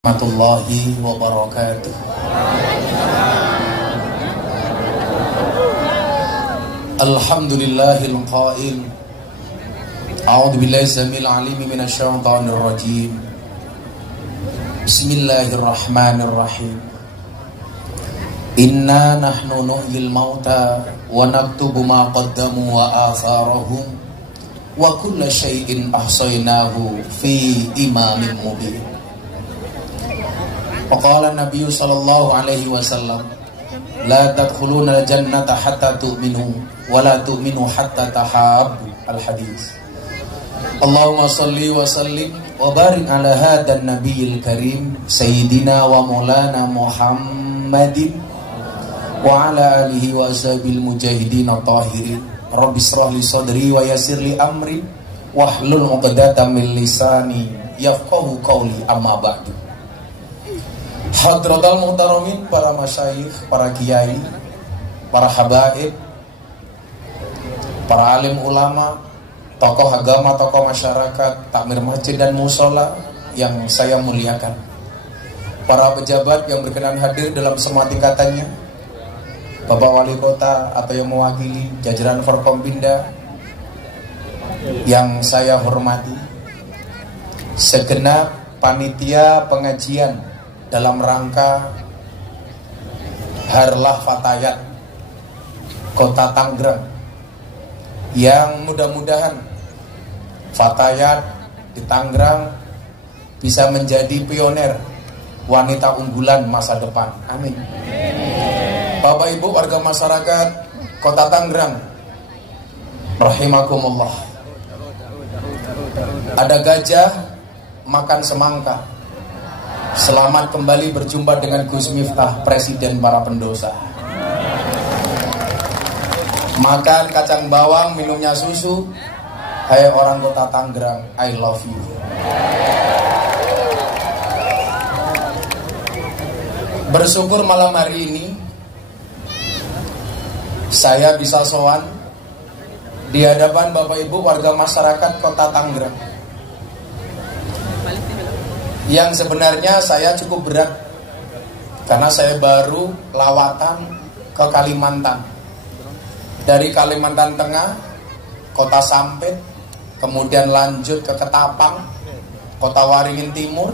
Warahmatullahi wabarakatuh. Alhamdulillahil qail. A'udzu billahi samil alim minasy syaithanir rajim. Bismillahirrahmanirrahim. Inna nahnu nuhyil mauta wa naktubu ma qaddamu wa atharahum wa kulla syai'in ahsaynahu fi imamin mubin. Waqala Nabi sallallahu alaihi wasallam, la tadkhuluna al-jannata hatta tu'minu wa la tu'minu hatta tahabbu. Al-hadis. Allahumma salli wa sallim wa barik ala hadan nabiyil karim sayyidina wa maulana Muhammadin wa ala alihi wa ashabil mujahidin at-tahirin. Rabbi shrah li sadri wa yassir li amri wahlul 'uqdatam min lisani yafqahu qawli, amma ba'du. Hadratal muhtaramin, para masyayikh, para kiai, para habaib, para alim ulama, tokoh agama, tokoh masyarakat, takmir masjid dan musola yang saya muliakan, para pejabat yang berkenan hadir dalam semua tingkatannya, Bapak Wali Kota atau yang mewakili jajaran Forkompinda yang saya hormati, segenap panitia pengajian dalam rangka Harlah Fatayat Kota Tangerang, yang mudah-mudahan Fatayat di Tangerang bisa menjadi pioner wanita unggulan masa depan. Amin. Bapak Ibu warga masyarakat Kota Tangerang rahimakumullah, ada gajah makan semangka. Selamat kembali berjumpa dengan Gus Miftah, presiden para pendosa. Makan kacang bawang, minumnya susu. Hai orang Kota Tangerang, I love you. Bersyukur malam hari ini saya bisa sowan di hadapan Bapak Ibu warga masyarakat Kota Tangerang, yang sebenarnya saya cukup berat karena saya baru lawatan ke Kalimantan. Dari Kalimantan Tengah, Kota Sampit, kemudian lanjut ke Ketapang, Kota Waringin Timur,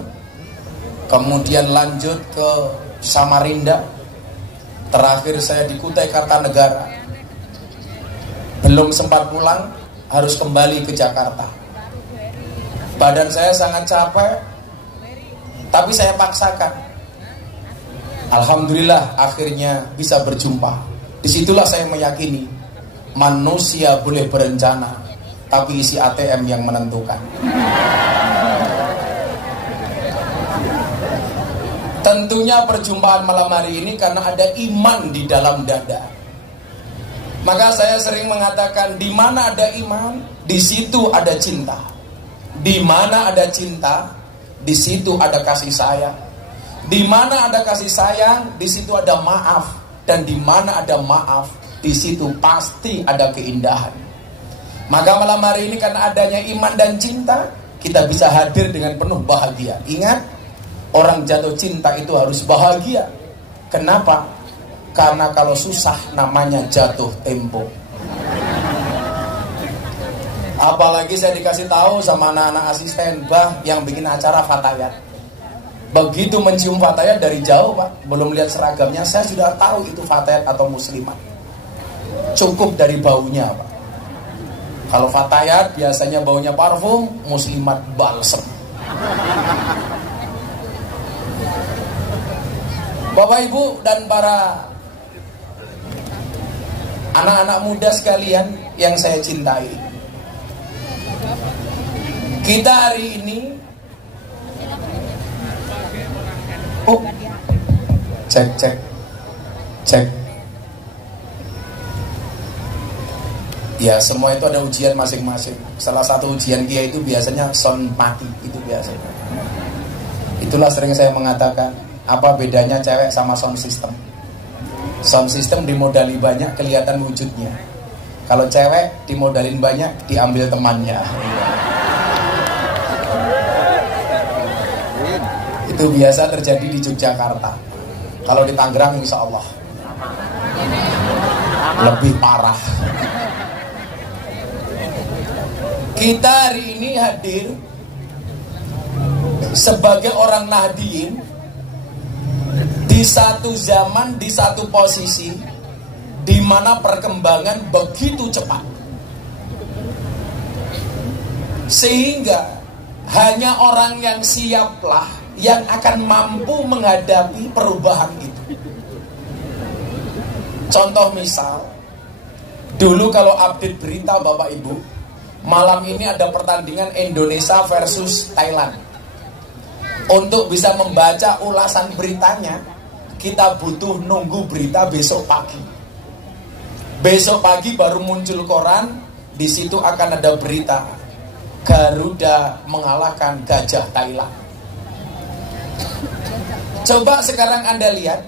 kemudian lanjut ke Samarinda, terakhir saya di Kutai Kartanegara. Belum sempat pulang, harus kembali ke Jakarta. Badan saya sangat capek, tapi saya paksakan. Alhamdulillah akhirnya bisa berjumpa. Disitulah saya meyakini manusia boleh berencana, tapi isi ATM yang menentukan. Tentunya perjumpaan malam hari ini karena ada iman di dalam dada. Maka saya sering mengatakan, di mana ada iman, di situ ada cinta. Di mana ada cinta, di situ ada kasih sayang. Di mana ada kasih sayang, di situ ada maaf. Dan di mana ada maaf, di situ pasti ada keindahan. Maka malam hari ini karena adanya iman dan cinta, kita bisa hadir dengan penuh bahagia. Ingat, orang jatuh cinta itu harus bahagia. Kenapa? Karena kalau susah namanya jatuh tempo. Apalagi saya dikasih tahu sama anak-anak asisten Bah yang bikin acara Fatayat. Begitu mencium Fatayat dari jauh, Pak, belum lihat seragamnya, saya sudah tahu itu Fatayat atau muslimat. Cukup dari baunya, Pak. Kalau Fatayat biasanya baunya parfum, muslimat balsem. Bapak Ibu dan para anak-anak muda sekalian yang saya cintai, kita hari ini cek. Ya, semua itu ada ujian masing-masing. Salah satu ujian dia itu biasanya sound mati, itu biasanya. Itulah sering saya mengatakan, apa bedanya cewek sama sound system? Sound system dimodali banyak, kelihatan wujudnya. Kalau cewek dimodalin banyak, diambil temannya. Itu biasa terjadi di Yogyakarta. Kalau di Tangerang insya Allah lebih parah. Kita hari ini hadir sebagai orang Nahdliyin di satu zaman, di satu posisi di mana perkembangan begitu cepat, sehingga hanya orang yang siaplah yang akan mampu menghadapi perubahan itu. Contoh misal, dulu kalau update berita Bapak Ibu, malam ini ada pertandingan Indonesia versus Thailand. Untuk bisa membaca ulasan beritanya, kita butuh nunggu berita besok pagi. Besok pagi baru muncul koran, di situ akan ada berita Garuda mengalahkan gajah Thailand. Coba sekarang Anda lihat,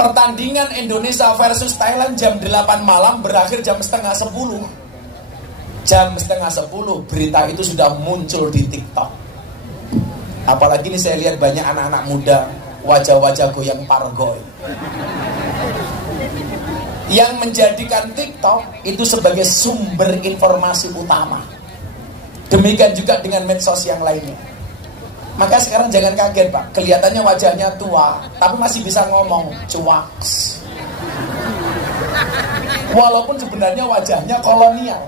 pertandingan Indonesia versus Thailand jam 8 malam berakhir jam setengah 10. Jam setengah 10 berita itu sudah muncul di TikTok. Apalagi ini saya lihat banyak anak-anak muda, wajah-wajah goyang pargoy, yang menjadikan TikTok itu sebagai sumber informasi utama. Demikian juga dengan medsos yang lainnya. Maka sekarang jangan kaget Pak, kelihatannya wajahnya tua, tapi masih bisa ngomong cuaks. Walaupun sebenarnya wajahnya kolonial,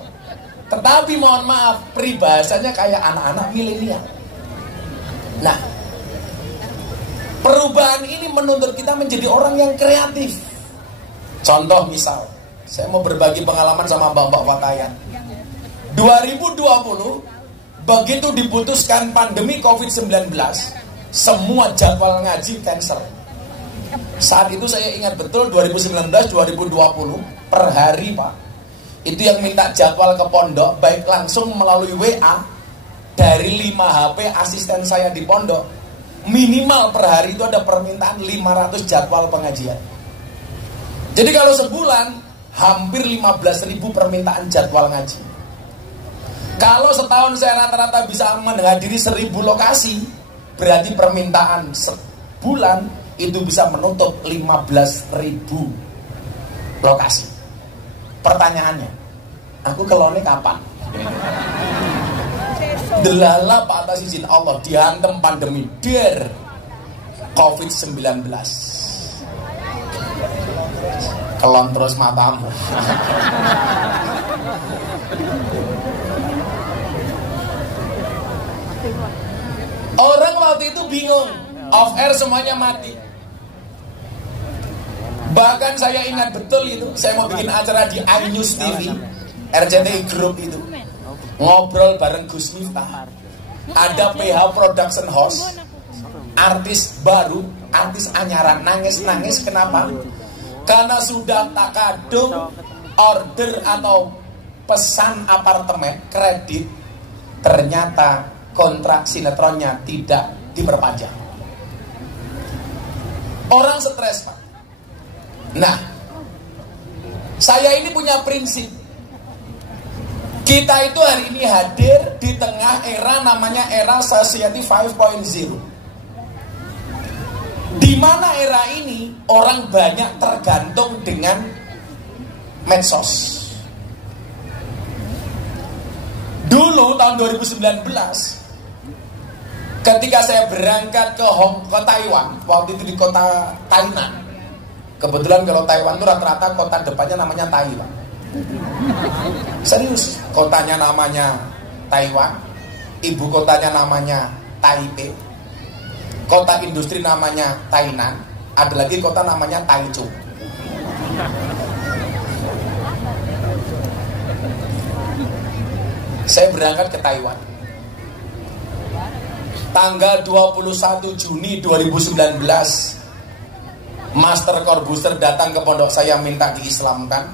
tetapi mohon maaf, peribahasanya kayak anak-anak milenial. Nah, perubahan ini menuntut kita menjadi orang yang kreatif. Contoh misal, saya mau berbagi pengalaman sama Mbak Fatayan. 2020, begitu diputuskan pandemi COVID-19, semua jadwal ngaji cancel. Saat itu saya ingat betul 2019-2020 per hari Pak, itu yang minta jadwal ke pondok baik langsung melalui WA dari 5 HP asisten saya di pondok, minimal per hari itu ada permintaan 500 jadwal pengajian. Jadi kalau sebulan hampir 15.000 permintaan jadwal ngaji. Kalau setahun saya rata-rata bisa menghadiri 1.000 lokasi, berarti permintaan sebulan itu bisa menutup 15.000 lokasi. Pertanyaannya, aku kelone kapan? Delala Pak atas izin Allah dihantam pandemi der COVID-19. Kelon terus matamu. Orang waktu itu bingung, off air semuanya mati. Bahkan saya ingat betul itu, saya mau bikin acara di iNews TV, RCTI Group itu, ngobrol bareng Gus Miftah. Ada PH Production House, artis baru, artis anyaran, nangis-nangis. Kenapa? Karena sudah tak kadung order atau pesan apartemen kredit, ternyata kontrak sinetronnya tidak diperpanjang. Orang stres Pak. Nah, saya ini punya prinsip. Kita itu hari ini hadir di tengah era namanya era Society 5.0. Di mana era ini orang banyak tergantung dengan medsos. Dulu tahun 2019, ketika saya berangkat ke Taiwan, waktu itu di kota Tainan. Kebetulan kalau Taiwan itu rata-rata kota depannya namanya Taiwan. Serius, kotanya namanya Taiwan, ibu kotanya namanya Taipei, kota industri namanya Tainan, ada lagi kota namanya Taichung. Saya berangkat ke Taiwan tanggal 21 Juni 2019. Master Corbuzier datang ke pondok saya minta diislamkan.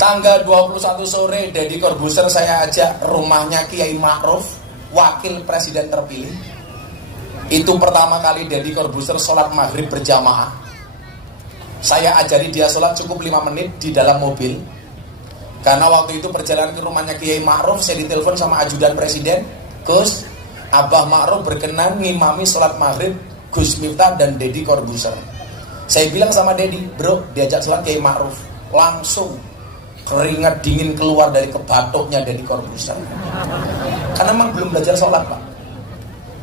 Tanggal 21 sore Deddy Corbuzier saya ajak rumahnya Kiai Ma'ruf, wakil presiden terpilih. Itu pertama kali Deddy Corbuzier sholat maghrib berjamaah. Saya ajari dia sholat cukup 5 menit di dalam mobil. Karena waktu itu perjalanan ke rumahnya Kiai Ma'ruf, saya ditelepon sama ajudan presiden, Gus, Abah Ma'ruf berkenan ngimami sholat maghrib Gus Miftah dan Deddy Corbuzier. Saya bilang sama Deddy, bro, diajak sholat Kiai Ma'ruf, langsung keringat dingin keluar dari kebatuknya Deddy Corbuzier. Karena memang belum belajar sholat, Pak.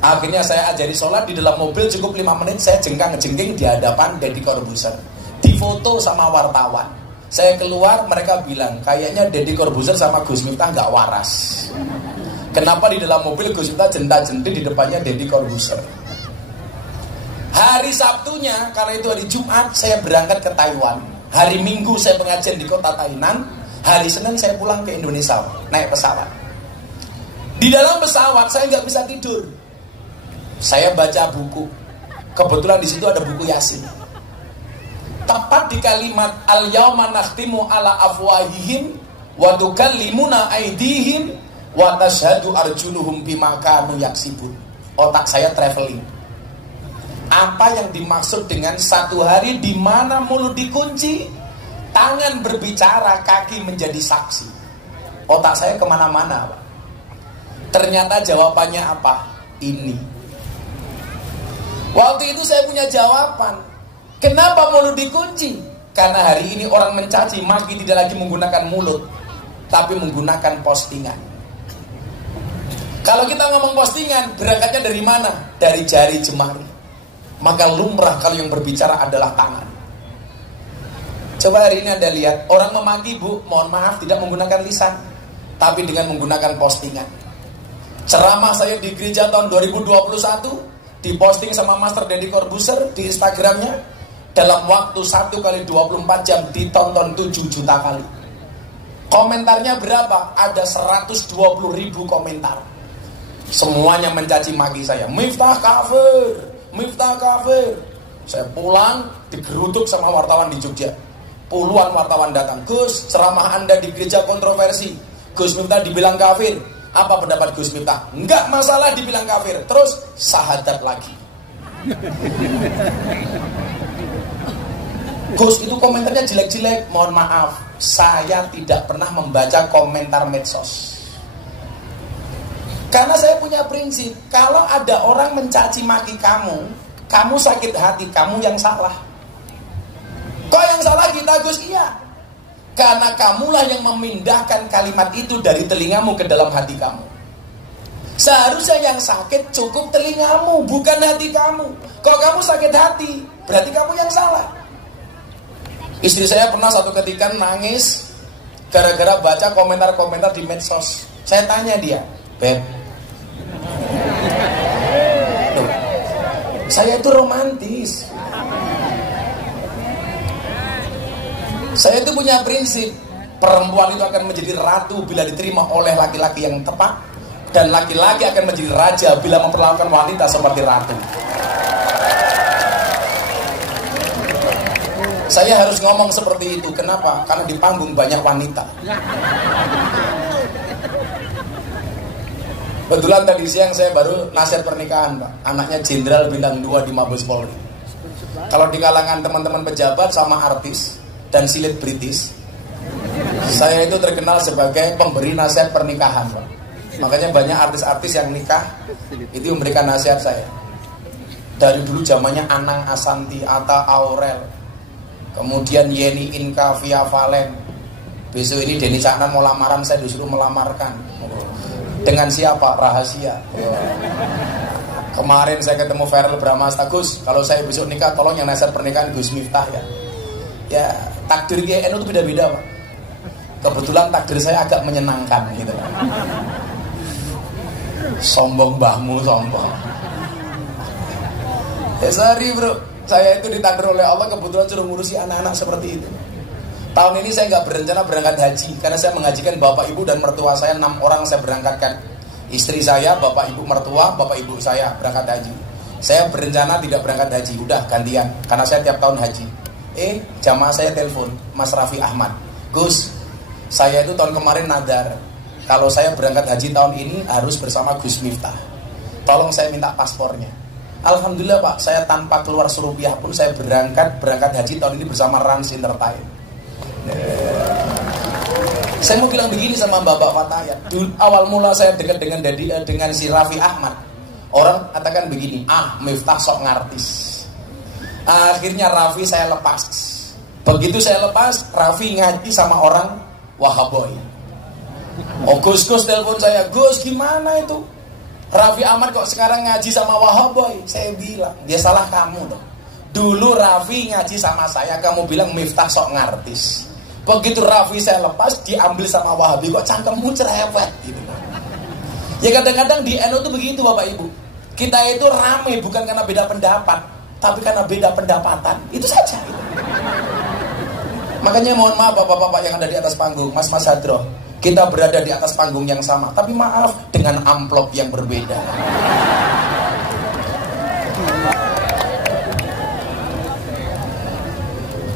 Akhirnya saya ajari sholat di dalam mobil cukup 5 menit. Saya jengkang-jengking di hadapan Deddy Corbuzier, difoto sama wartawan. Saya keluar, mereka bilang kayaknya Deddy Corbuzier sama Gus Miftah gak waras. Kenapa di dalam mobil Gus Miftah jenta-jenti, di depannya Deddy Corbuzier. Hari Sabtunya, karena itu hari Jumat, saya berangkat ke Taiwan. Hari Minggu saya pengajian di kota Tainan. Hari Senin saya pulang ke Indonesia, naik pesawat. Di dalam pesawat saya nggak bisa tidur. Saya baca buku. Kebetulan di situ ada buku Yasin. Tepat di kalimat al-yauma nakhtimu ala afwahihim wa tukallimuna aydihim wa tashhadu arjuluhum bima kanu yaksibun. Otak saya traveling. Apa yang dimaksud dengan satu hari di mana mulut dikunci, tangan berbicara, kaki menjadi saksi? Otak saya kemana-mana, Pak. Ternyata jawabannya apa? Ini. Waktu itu saya punya jawaban. Kenapa mulut dikunci? Karena hari ini orang mencaci maki tidak lagi menggunakan mulut, tapi menggunakan postingan. Kalau kita ngomong postingan, berangkatnya dari mana? Dari jari jemari. Maka lumrah kalau yang berbicara adalah tangan. Coba hari ini Anda lihat, orang memaki, Bu, mohon maaf, tidak menggunakan lisan, tapi dengan menggunakan postingan. Ceramah saya di gereja tahun 2021 diposting sama Master Deddy Corbuzier di Instagramnya. Dalam waktu 1x24 jam ditonton 7 juta kali. Komentarnya berapa? Ada 120.000 komentar. Semuanya mencaci maki saya. Miftah kafir, Miftah kafir. Saya pulang digeruduk sama wartawan di Jogja. Puluhan wartawan datang. Gus, ceramah Anda di gereja kontroversi. Gus Miftah dibilang kafir. Apa pendapat Gus Miftah? Enggak masalah dibilang kafir. Terus sahadat lagi. Gus, itu komentarnya jelek-jelek. Mohon maaf, saya tidak pernah membaca komentar medsos. Karena saya punya prinsip, kalau ada orang mencaci maki kamu, kamu sakit hati, kamu yang salah. Kok yang salah kita, Gus? Iya. Karena kamulah yang memindahkan kalimat itu dari telingamu ke dalam hati kamu. Seharusnya yang sakit cukup telingamu, bukan hati kamu. Kalau kamu sakit hati, berarti kamu yang salah. Istri saya pernah satu ketika nangis gara-gara baca komentar-komentar di medsos. Saya tanya dia, Beb, loh, saya itu romantis. Saya itu punya prinsip, perempuan itu akan menjadi ratu bila diterima oleh laki-laki yang tepat, dan laki-laki akan menjadi raja bila memperlakukan wanita seperti ratu. Saya harus ngomong seperti itu. Kenapa? Karena di panggung banyak wanita. Kebetulan tadi siang saya baru nasihat pernikahan, Pak. Anaknya Jenderal Bintang 2 di Mabes Polri. Kalau di kalangan teman-teman pejabat sama artis dan silit British, saya itu terkenal sebagai pemberi nasihat pernikahan, Pak. Makanya banyak artis-artis yang nikah itu memberikan nasihat saya. Dari dulu zamannya Anang Asanti, Atta Aurel, kemudian Yeni Inka, Via Valen. Besok ini Denny Caknan mau lamaran, saya disuruh melamarkan. Dengan siapa? Rahasia. Kemarin saya ketemu Ferel Bramasta, Gus, kalau saya besok nikah tolong yang nasihat pernikahan Gus Miftah ya. Ya, takdir GNU itu beda-beda, Pak. Kebetulan takdir saya agak menyenangkan gitu. Sombong mbahmu, sombong. Ya sorry bro, saya itu ditakdir oleh Allah kebetulan suruh ngurusi anak-anak seperti itu. Tahun ini saya nggak berencana berangkat haji karena saya mengajikan bapak ibu dan mertua saya, 6 orang saya berangkatkan. Istri saya, bapak ibu mertua, bapak ibu saya berangkat haji. Saya berencana tidak berangkat haji, udah gantian karena saya tiap tahun haji. Jamaah saya telepon, Mas Raffi Ahmad, Gus, saya itu tahun kemarin nadar kalau saya berangkat haji tahun ini harus bersama Gus Miftah. Tolong saya minta paspornya. Alhamdulillah Pak, saya tanpa keluar serupiah pun saya berangkat haji tahun ini bersama Rans Entertain. Saya mau bilang begini sama Bapak Fatayat. Awal mula saya dekat dengan si Raffi Ahmad, Orang katakan begini, Miftah sok ngartis. Akhirnya Raffi saya lepas. Begitu saya lepas, Raffi ngaji sama orang Wahaboy. Gus telepon saya, Gus gimana itu? Raffi Ahmad kok sekarang ngaji sama Wahaboy? Saya bilang, dia salah kamu dong. Dulu Raffi ngaji sama saya, kamu bilang Miftah sok ngartis. Begitu Raffi saya lepas, diambil sama Wahabi, kok cangkemmu cerewet gitu. Ya kadang-kadang di NU itu begitu Bapak Ibu. Kita itu rame bukan karena beda pendapat, tapi karena beda pendapatan. Itu saja gitu. Makanya mohon maaf Bapak-bapak yang ada di atas panggung, Mas-mas Hadroh, kita berada di atas panggung yang sama, tapi maaf dengan amplop yang berbeda.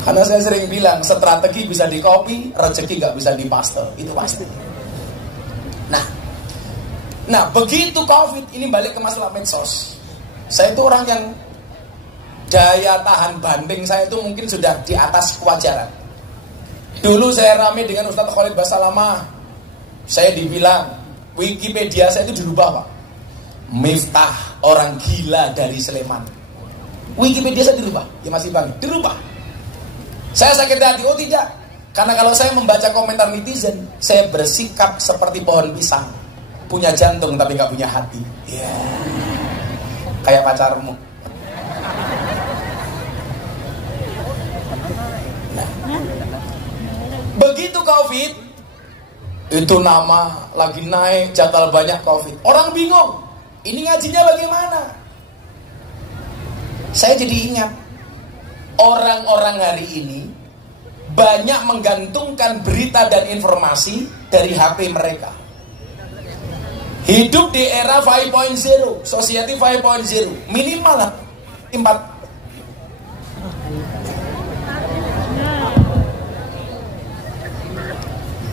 Karena saya sering bilang, strategi bisa di copy, rezeki nggak bisa di paste, itu pasti. Nah begitu COVID ini balik ke masalah medsos. Saya itu orang yang daya tahan banding saya itu mungkin sudah di atas kewajaran. Dulu saya rame dengan Ustadz Khalid Basalamah. Saya dibilang Wikipedia saya itu dirubah Pak. Miftah orang gila dari Sleman. Wikipedia saya dirubah. Ya masih Bang, dirubah. Saya sakit hati, oh tidak. Karena kalau saya membaca komentar netizen, saya bersikap seperti pohon pisang, punya jantung tapi nggak punya hati. Kayak pacarmu. Nah, begitu COVID, itu nama lagi naik, jadwal banyak COVID. Orang bingung, ini ngajinya bagaimana? Saya jadi ingat, orang-orang hari ini banyak menggantungkan berita dan informasi dari HP mereka. Hidup di era 5.0, society 5.0, minimal lah 4.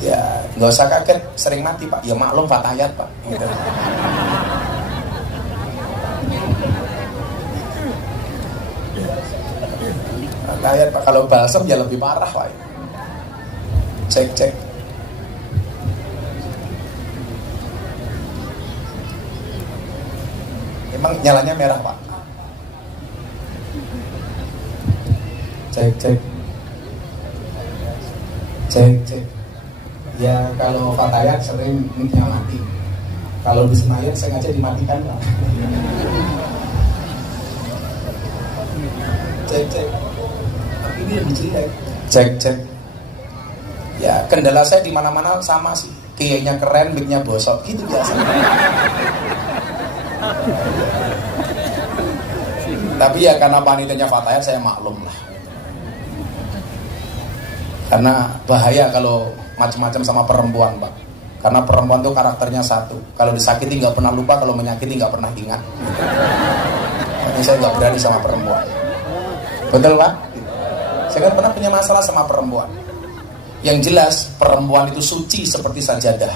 Ya, nggak usah kaget, sering mati Pak. Ya maklum fatayat Pak. Gitu. Fatayat Pak, kalau balsam ya lebih parah Pak. Cek. Emang nyalanya merah Pak. Cek. Ya kalau fatayat sering mic-nya mati. Kalau di Senayan sengaja dimatikan Pak. Cek. Tapi ini lebih jelek. Cek. Ya kendala saya di mana-mana sama sih. Kiainya keren, mic-nya bosok, gitu biasa. Tapi ya karena panitianya fatayat saya maklum lah. Karena bahaya kalau macam-macam sama perempuan Pak. Karena perempuan tuh karakternya satu, kalau disakiti nggak pernah lupa, kalau menyakiti nggak pernah ingat. Makanya saya nggak berani sama perempuan. Betul Pak? Saya kan pernah punya masalah sama perempuan. Yang jelas perempuan itu suci seperti sajadah,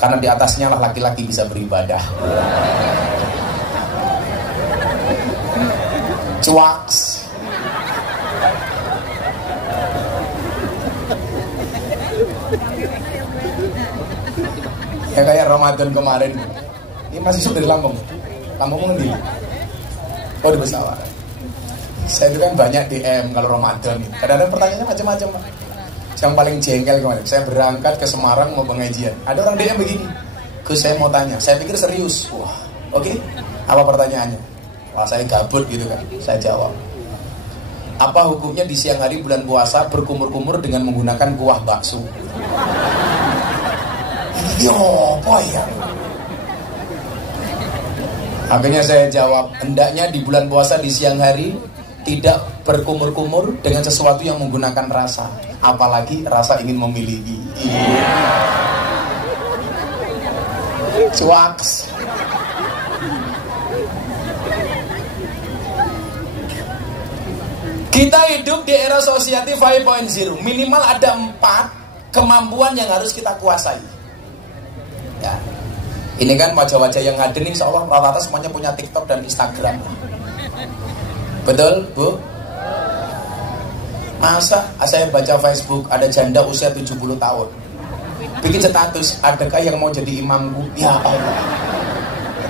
karena di atasnya lah laki-laki bisa beribadah. Cuaks. Ya kayak Ramadan kemarin. Ini masih sudah di Lampung. Lampung ngendi? Oh di Besawaran. Saya itu kan banyak DM kalau Ramadan. Kadang-kadang pertanyaannya macam-macam Pak. Yang paling jengkel kemarin, saya berangkat ke Semarang mau pengajian. Ada orang DM begini, Gus saya mau tanya. Saya pikir serius. Wah, oke. Apa pertanyaannya? Wah saya gabut gitu kan. Saya jawab, apa hukumnya di siang hari bulan puasa berkumur-kumur dengan menggunakan kuah bakso? Ini apa ya? Akhirnya saya jawab, hendaknya di bulan puasa di siang hari tidak berkumur-kumur dengan sesuatu yang menggunakan rasa, apalagi rasa ingin memiliki. Cuaks. Kita hidup di era society 5.0. Minimal ada 4 kemampuan yang harus kita kuasai. Ya. Ini kan wajah-wajah yang hadir insya Allah rata-rata semuanya punya TikTok dan Instagram. Betul Bu? Masa saya baca Facebook ada janda usia 70 tahun bikin status, adakah yang mau jadi imamku? Ya Allah.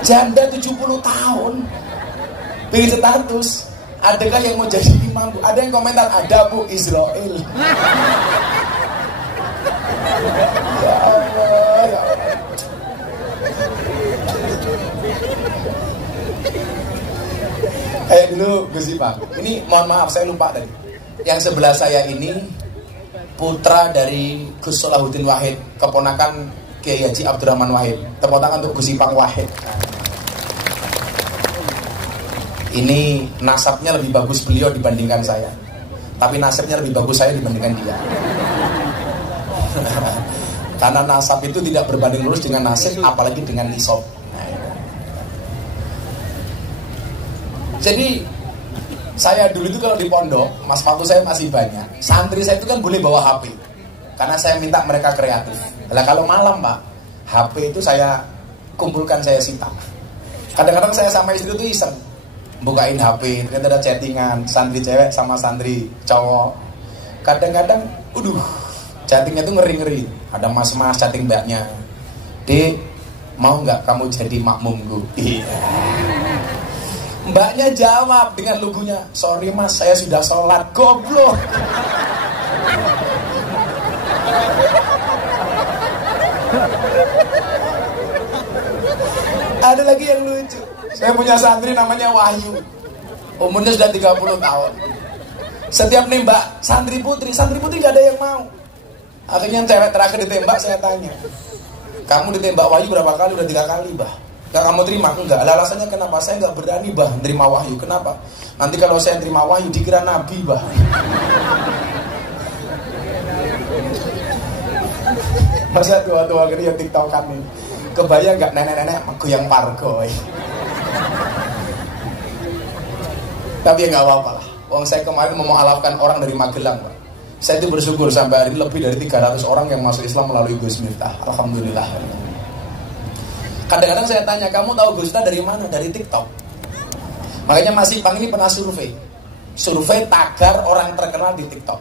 Janda 70 tahun bikin status, adakah yang mau jadi imam Bu? Ada yang komentar, ada Bu, Israel. Ya Allah, ya Allah. Kayak dulu Gus Ipang. Ini mohon maaf saya lupa tadi. Yang sebelah saya ini putra dari Gus Solahuddin Wahid, keponakan Kiai Haji Abdurrahman Wahid. Tepuk tangan untuk Gus Ipang Wahid. Ini nasabnya lebih bagus beliau dibandingkan saya. Tapi nasabnya lebih bagus saya dibandingkan dia. Karena nasab itu tidak berbanding lurus dengan nasib, apalagi dengan nisab. Jadi saya dulu itu kalau di pondok, mas waktu saya masih banyak, santri saya itu kan boleh bawa HP. Karena saya minta mereka kreatif. Lah kalau malam Pak, HP itu saya kumpulkan, saya sita. Kadang-kadang saya sama istri itu iseng, bukain HP, ternyata ada chattingan santri cewek sama santri cowok. Kadang-kadang, chattingnya tuh ngeri-ngeri. Ada mas-mas chatting mbaknya, Dek, mau nggak kamu jadi makmumku? Iya. Mbaknya jawab dengan lugunya, sorry mas, saya sudah sholat. Goblok. Ada lagi yang lucu. Saya punya santri namanya Wahyu, umurnya sudah 30 tahun. Setiap nembak santri putri gak ada yang mau. Akhirnya yang cewek terakhir ditembak, saya tanya, kamu ditembak Wahyu berapa kali? Udah 3 kali bah. Gak kamu terima? Enggak. Alasannya kenapa? Saya gak berani bah terima Wahyu. Kenapa? Nanti kalau saya terima Wahyu dikira nabi bah. Masa tua-tua gini yang tiktokan nih, kebayang gak nenek-nenek goyang pargo. Tapi ya gak apa-apa lah. Wong saya kemarin mau mengalafkan orang dari Magelang Pak. Saya itu bersyukur sampai hari ini lebih dari 300 orang yang masuk Islam melalui Gus Miftah. Alhamdulillah. Kadang-kadang saya tanya, kamu tahu Gus Miftah dari mana? Dari TikTok. Makanya Mas Ipang ini pernah survei tagar orang terkenal di TikTok.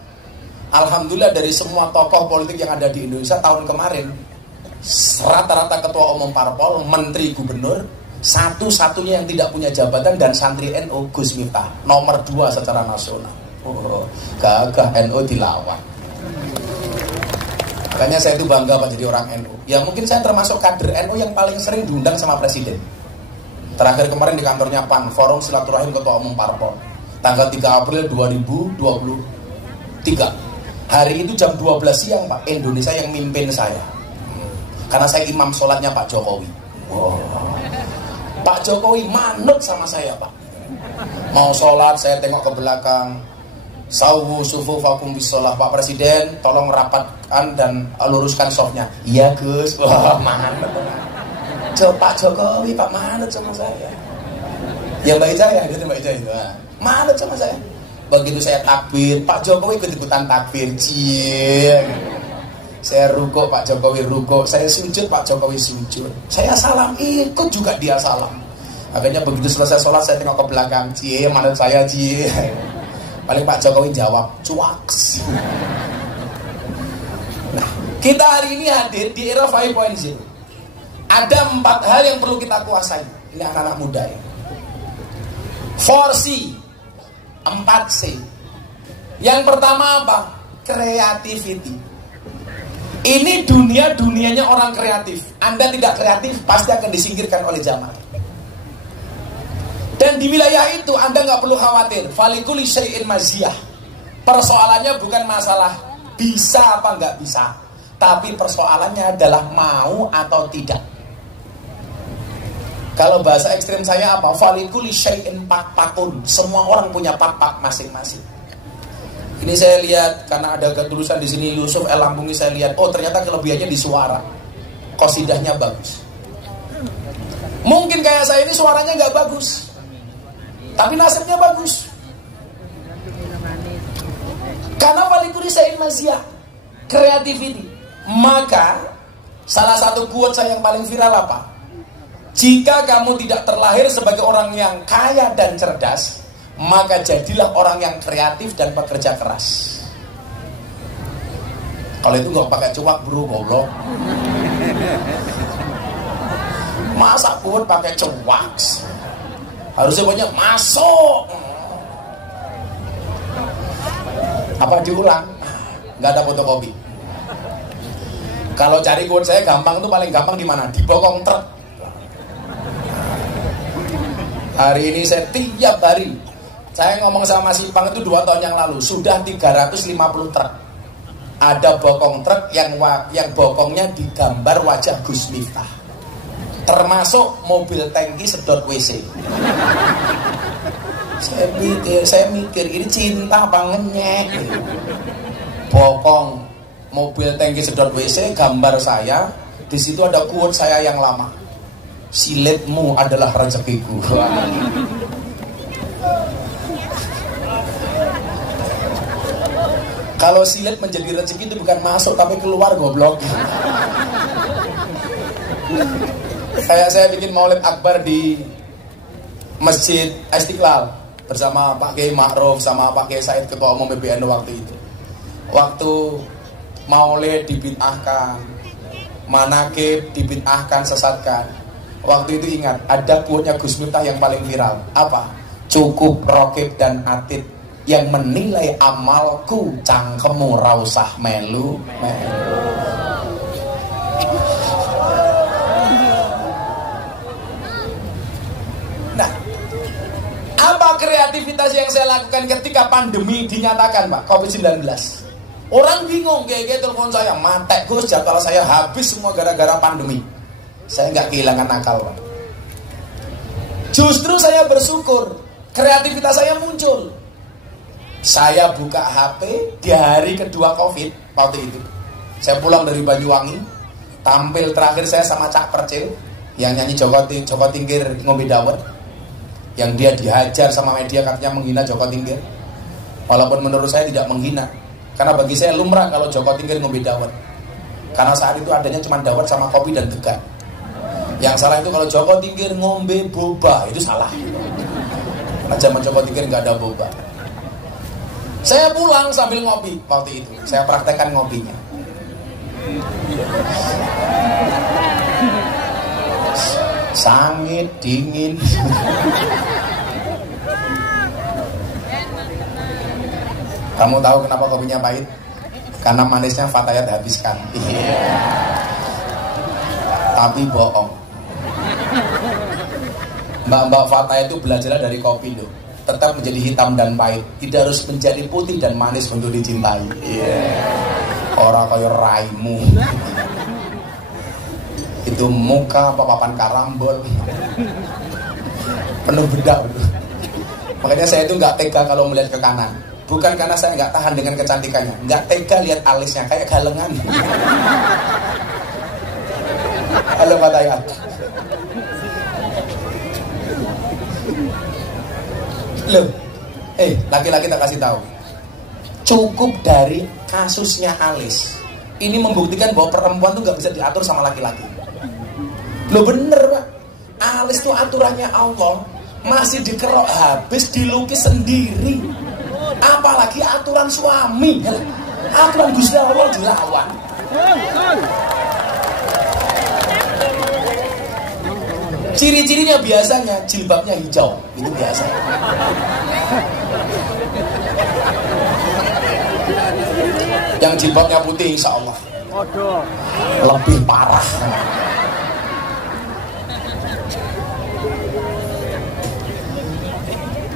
Alhamdulillah dari semua tokoh politik yang ada di Indonesia tahun kemarin, rata-rata ketua umum parpol, menteri, gubernur, satu-satunya yang tidak punya jabatan dan santri NU Gus Miftah, nomor 2 secara nasional. Gagah NU dilawan. Makanya saya itu bangga Pak jadi orang NU. Ya mungkin saya termasuk kader NU yang paling sering diundang sama presiden. Terakhir kemarin di kantornya PAN, Forum Silaturahim Ketua Umum Parpol, tanggal 3 April 2023. Hari itu jam 12 siang Pak, Indonesia yang mimpin saya. Karena saya imam sholatnya Pak Jokowi. Pak Jokowi manut sama saya Pak. Mau sholat saya tengok ke belakang, sawu sufufakum bisolah, Pak Presiden tolong rapatkan dan luruskan softnya. Iya Gus. Wah manut. Pak Jokowi Pak manut sama saya. Ya Mbak Ija ya, gitu Mbak Ija itu. Manut sama saya. Begitu saya takbir, Pak Jokowi ikut-ikutan takbir. Saya rukuk, Pak Jokowi rukuk. Saya sujud, Pak Jokowi sujud. Saya salam, ikut juga dia salam. Akhirnya begitu selesai sholat, saya tengok ke belakang. Manut saya, Paling Pak Jokowi jawab, cuaks. Nah, kita hari ini hadir di era 5.0. Ada 4 hal yang perlu kita kuasai. Ini anak-anak muda ya. 4C, 4C. Yang pertama apa? Creativity. Ini dunianya orang kreatif. Anda tidak kreatif, pasti akan disingkirkan oleh zaman. Dan di wilayah itu Anda nggak perlu khawatir. Falikuli syai'in maziyah. Persoalannya bukan masalah bisa apa nggak bisa, tapi persoalannya adalah mau atau tidak. Kalau bahasa ekstrim saya apa? Falikuli syai'in pakpakun. Semua orang punya pak masing-masing. Ini saya lihat karena ada tulisan di sini Yusuf El Lampungi, saya lihat oh ternyata kelebihannya di suara. Qasidahnya bagus. Mungkin kayak saya ini suaranya nggak bagus, tapi nasibnya bagus. Karena falikuli syai'in maziyah, creativity. Maka salah satu quote saya yang paling viral apa? Jika kamu tidak terlahir sebagai orang yang kaya dan cerdas, maka jadilah orang yang kreatif dan pekerja keras. Kalau itu nggak pakai cuak bro, goblok. Masa kuat pakai cuaks? Harusnya banyak masuk. Apa diulang? Nggak ada fotokopi. Kalau cari quote saya gampang tuh, paling gampang di mana? Di bokong truk. Hari ini saya tiap hari, saya ngomong sama Mas Ipang itu 2 tahun yang lalu, sudah 350 truk. Ada bokong truk yang bokongnya digambar wajah Gus Miftah, termasuk mobil tangki sedot WC. Saya mikir ini cinta apa ngenyek. Bokong mobil tangki sedot WC, gambar saya, di situ ada quote saya yang lama. Silitmu adalah rezekiku. Kalau silet menjadi rezeki itu bukan masuk tapi keluar, goblok. Kayak saya bikin maulid akbar di Masjid Istiqlal bersama Pak Kiai Ma'ruf sama Pak Kiai Said, ketua umum PBNU waktu itu. Waktu maulid dibid'ahkan, manakib dibid'ahkan, sesatkan. Waktu itu ingat, ada quote-nya Gus Miftah yang paling viral. Apa? Cukup Rokib dan Atid yang menilai amalku, cangkemmu rausah melu. Nah, apa kreativitas yang saya lakukan ketika pandemi dinyatakan, Pak, COVID-19? Orang bingung, kayak telepon saya, mantek Gus, jadwal saya habis semua gara-gara pandemi. Saya nggak kehilangan akal, Pak. Justru saya bersyukur, kreativitas saya muncul. Saya buka HP di hari kedua COVID waktu itu. Saya pulang dari Banyuwangi, tampil terakhir saya sama Cak Percil yang nyanyi Joko Tingkir ngombe dawet, yang dia dihajar sama media katanya menghina Joko Tingkir. Walaupun menurut saya tidak menghina, karena bagi saya lumrah kalau Joko Tingkir ngombe dawet. Karena saat itu adanya cuma dawet sama kopi dan degan. Yang salah itu kalau Joko Tingkir ngombe boba, itu salah. Karena zaman Joko Tingkir nggak ada boba. Saya pulang sambil ngopi waktu itu. Saya praktekkan ngopinya. Sangit, dingin. Kamu tahu kenapa kopinya pahit? Karena manisnya Fatayat habiskan. Tapi bohong. Mbak Fatayat itu belajar dari kopi loh. Tetap menjadi hitam dan pahit, tidak harus menjadi putih dan manis untuk dicintai. Orang kaya raimu. Itu muka apa papan karambol, penuh bedak. Makanya saya itu nggak tega kalau melihat ke kanan. Bukan karena saya nggak tahan dengan kecantikannya, nggak tega lihat alisnya kayak galengan. Halo Fatayat. Loh, laki-laki tak kasih tahu. Cukup dari kasusnya alis. Ini membuktikan bahwa perempuan tuh nggak bisa diatur sama laki-laki. Loh bener, Pak. Alis tuh aturannya Allah. Masih dikerok habis, dilukis sendiri. Apalagi aturan suami. Aturan Gusti Allah dilawan. Ciri-cirinya biasanya jilbabnya hijau, itu biasa. Yang jilbabnya putih insya Allah lebih parah.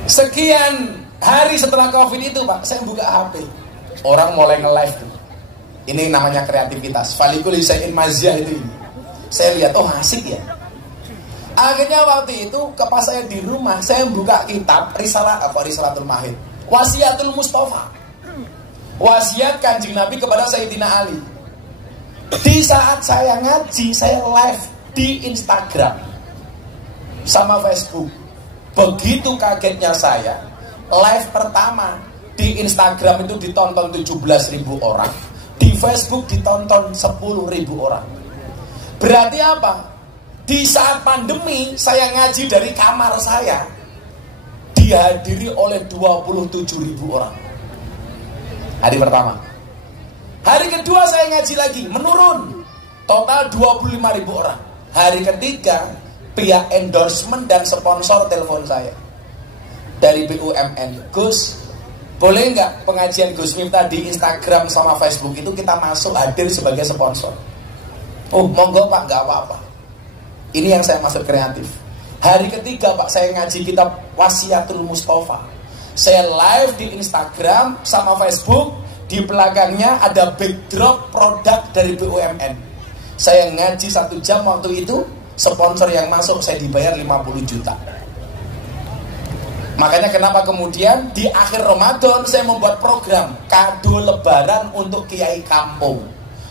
Sekian hari setelah COVID itu, Pak, saya buka HP, orang mulai nge-live. Ini namanya kreativitas. Falikul Isain Mazia itu ini. Saya lihat, oh asik ya. Akhirnya waktu itu pas saya di rumah, saya buka kitab Risalatul Mahid, Wasiatul Mustafa, wasiat Kanjeng Nabi kepada Sayyidina Ali. Di saat saya ngaji, saya live di Instagram sama Facebook. Begitu kagetnya saya, live pertama di Instagram itu ditonton 17.000 orang, di Facebook ditonton 10.000 orang. Berarti apa? Di saat pandemi, saya ngaji dari kamar saya, dihadiri oleh 27.000 orang. Hari pertama. Hari kedua saya ngaji lagi, menurun. Total 25.000 orang. Hari ketiga, pihak endorsement dan sponsor telepon saya dari BUMN. Gus, boleh nggak pengajian Gus Miftah di Instagram sama Facebook itu kita masuk hadir sebagai sponsor? Oh monggo Pak, nggak apa-apa. Ini yang saya maksud kreatif. Hari ketiga Pak, saya ngaji kitab Wasiatul Mustafa. Saya live di Instagram sama Facebook. Di belakangnya ada backdrop produk dari BUMN. Saya ngaji 1 jam waktu itu. Sponsor yang masuk saya dibayar 50 juta. Makanya kenapa kemudian di akhir Ramadan saya membuat program kado lebaran untuk kiai kampung.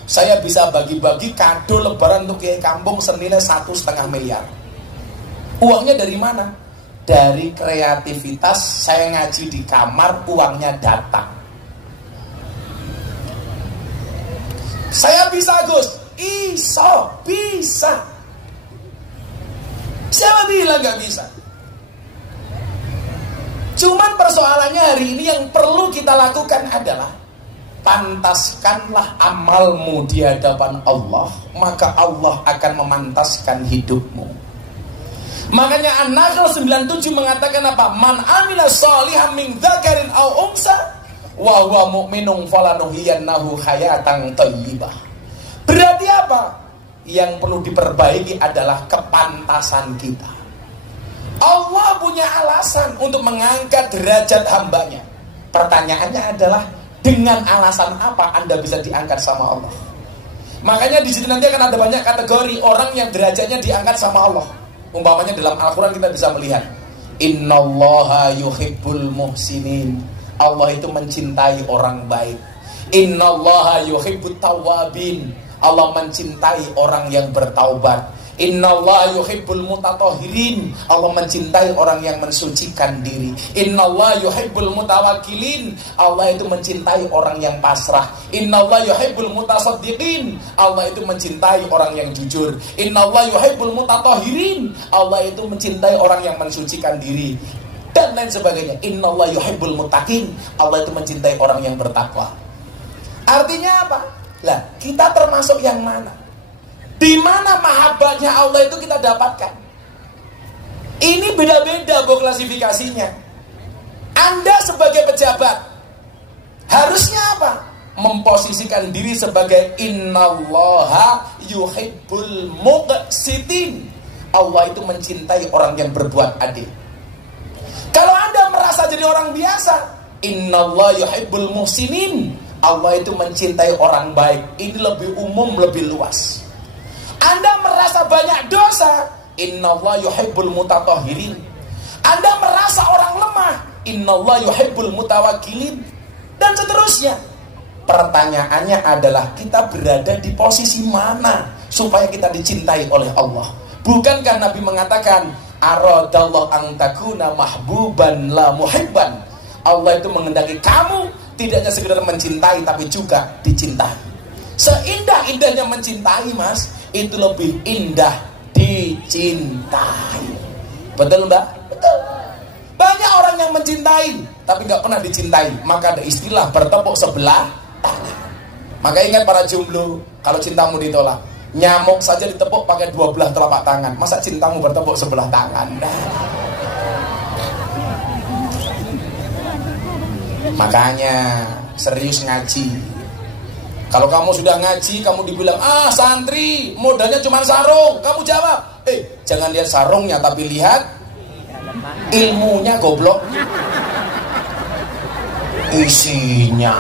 Saya bisa bagi-bagi kado lebaran untuk kiai kampung senilai 1,5 miliar. Uangnya dari mana? Dari kreativitas. Saya ngaji di kamar, uangnya datang. Saya bisa Gus, iso, bisa. Siapa bilang gak bisa? Cuman persoalannya hari ini yang perlu kita lakukan adalah pantaskanlah amalmu di hadapan Allah, maka Allah akan memantaskan hidupmu. Makanya An-Nahl 97 mengatakan apa? Man amila shalihan min dzakarin aw unsa wa huwa mu'minun falanuhyiyannahu hayatan thayyibah. Berarti apa? Yang perlu diperbaiki adalah kepantasan kita. Allah punya alasan untuk mengangkat derajat hambanya. Pertanyaannya adalah dengan alasan apa Anda bisa diangkat sama Allah? Makanya di situ nanti akan ada banyak kategori orang yang derajatnya diangkat sama Allah. Umpamanya dalam Al-Quran kita bisa melihat Innallaha yuhibbul muhsinin. Allah itu mencintai orang baik. Innallaha yuhibbut tawwabin. Allah mencintai orang yang bertaubat. Innallaha yuhibbul mutatahhirin. Allah mencintai orang yang mensucikan diri. Innallaha yuhibbul mutawakkilin. Allah itu mencintai orang yang pasrah. Innallaha yuhibbul mutasaddiqin. Allah itu mencintai orang yang jujur. Innallaha yuhibbul mutatahhirin. Allah itu mencintai orang yang mensucikan diri. Dan lain sebagainya. Innallaha yuhibbul muttaqin. Allah itu mencintai orang yang bertakwa. Artinya apa? Lah, kita termasuk yang mana? Di mana mahabbahnya Allah itu kita dapatkan? Ini beda-beda bu klasifikasinya. Anda sebagai pejabat harusnya apa? Memposisikan diri sebagai innallaha yuhibbul muqsitin. Allah itu mencintai orang yang berbuat adil. Kalau Anda merasa jadi orang biasa, innallaha yuhibbul muhsinin. Allah itu mencintai orang baik. Ini lebih umum, lebih luas. Anda merasa banyak dosa, innallaha yuhibbul mutatahhirin. Anda merasa orang lemah, innallaha yuhibbul mutawakkilin. Dan seterusnya. Pertanyaannya adalah kita berada di posisi mana supaya kita dicintai oleh Allah. Bukankah Nabi mengatakan aradallahu an takuna mahbuban la muhibban. Allah itu menghendaki kamu tidak hanya sekedar mencintai tapi juga dicintai. Seindah-indahnya mencintai mas, itu lebih indah dicintai. Betul mbak? Betul. Banyak orang yang mencintai tapi gak pernah dicintai. Maka ada istilah bertepuk sebelah tangan. Maka ingat para jomblo, kalau cintamu ditolak, nyamuk saja ditepuk pakai 12 telapak tangan. Masa cintamu bertepuk sebelah tangan? Makanya serius ngaji. Kalau kamu sudah ngaji, kamu dibilang santri modalnya cuma sarung, kamu jawab jangan lihat sarungnya tapi lihat ilmunya goblok. Isinya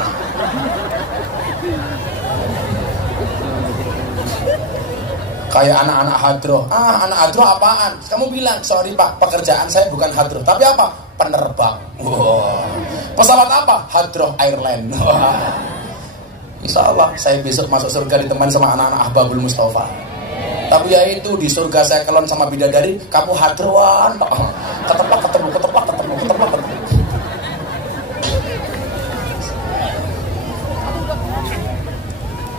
kayak anak-anak hadroh. Anak hadroh apaan? Kamu bilang, sorry pak, pekerjaan saya bukan hadroh. Tapi apa? Penerbang. Pesawat apa? Hadroh Airline. Insya Allah saya besok masuk surga ditemani sama anak-anak Ahbabul Mustafa. Tapi ya itu, di surga saya kelon sama bidadari, kamu hadroan. Keteplak.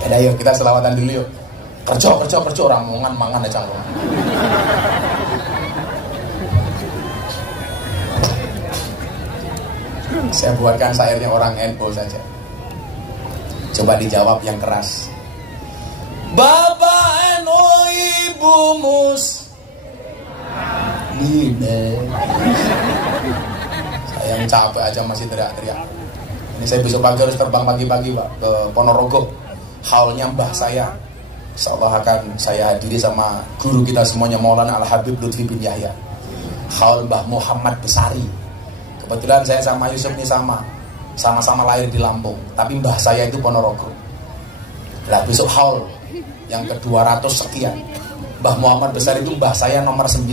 Ya yuk kita selawatan dulu yuk. Kerja orang mangan aja canggung. Saya buatkan syairnya orang NU saja. Coba dijawab yang keras. Bapak NU Ibu Mus Nina. Saya yang capek aja masih teriak-teriak. Ini saya besok pagi harus terbang pagi-pagi Pak ke Ponorogo. Haulnya mbah saya. Insyaallah akan saya hadiri sama guru kita semuanya Maulana Al-Habib Lutfi bin Yahya. Haul Mbah Muhammad Besari. Kebetulan saya sama Yusuf ini sama-sama lahir di Lampung, tapi mbah saya itu Ponorogo. Lah besok haul yang ke-200 sekian. Mbah Muhammad Besari itu mbah saya nomor 9.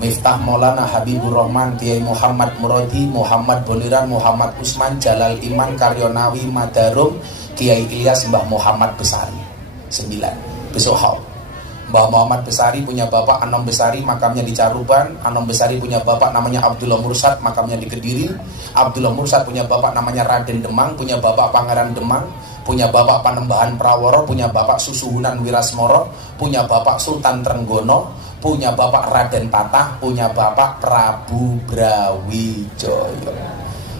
Miftah Maulana Habibur Rahman, Kiai Muhammad Muradi, Muhammad Boniran, Muhammad Usman, Jalal Iman, Karyonawi, Madarum, Kiai Ilyas, Mbah Muhammad Besari 9. Besok haul. Mbah Muhammad Besari punya bapak Anom Besari, makamnya di Caruban. Anom Besari punya bapak namanya Abdullah Mursad, makamnya di Kediri. Abdullah Mursad punya bapak namanya Raden Demang, punya bapak Pangeran Demang, punya bapak Panembahan Praworo, punya bapak Susuhunan Wirasmoro, punya bapak Sultan Trenggono, punya bapak Raden Patah, punya bapak Prabu Brawijaya.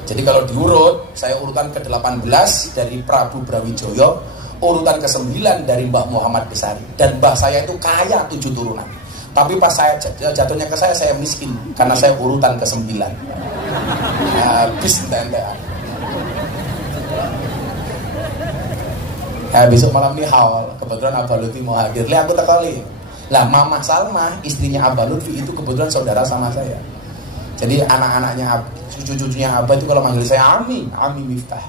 Jadi kalau diurut, saya urutan ke-18 dari Prabu Brawijaya, urutan ke-9 dari Mbah Muhammad Besari. Dan mbah saya itu kaya 7 turunan. Tapi pas saya jatuhnya ke saya miskin karena saya urutan ke-9. Habis entek-entekan. Besok malam ini haul. Kebetulan Abah Lutfi mau hadir. Lihat aku tekali. Lah Mama Salma, istrinya Abah Lutfi itu kebetulan saudara sama saya. Jadi anak-anaknya, cucu-cucunya Abah itu kalau manggil saya Ami Miftah.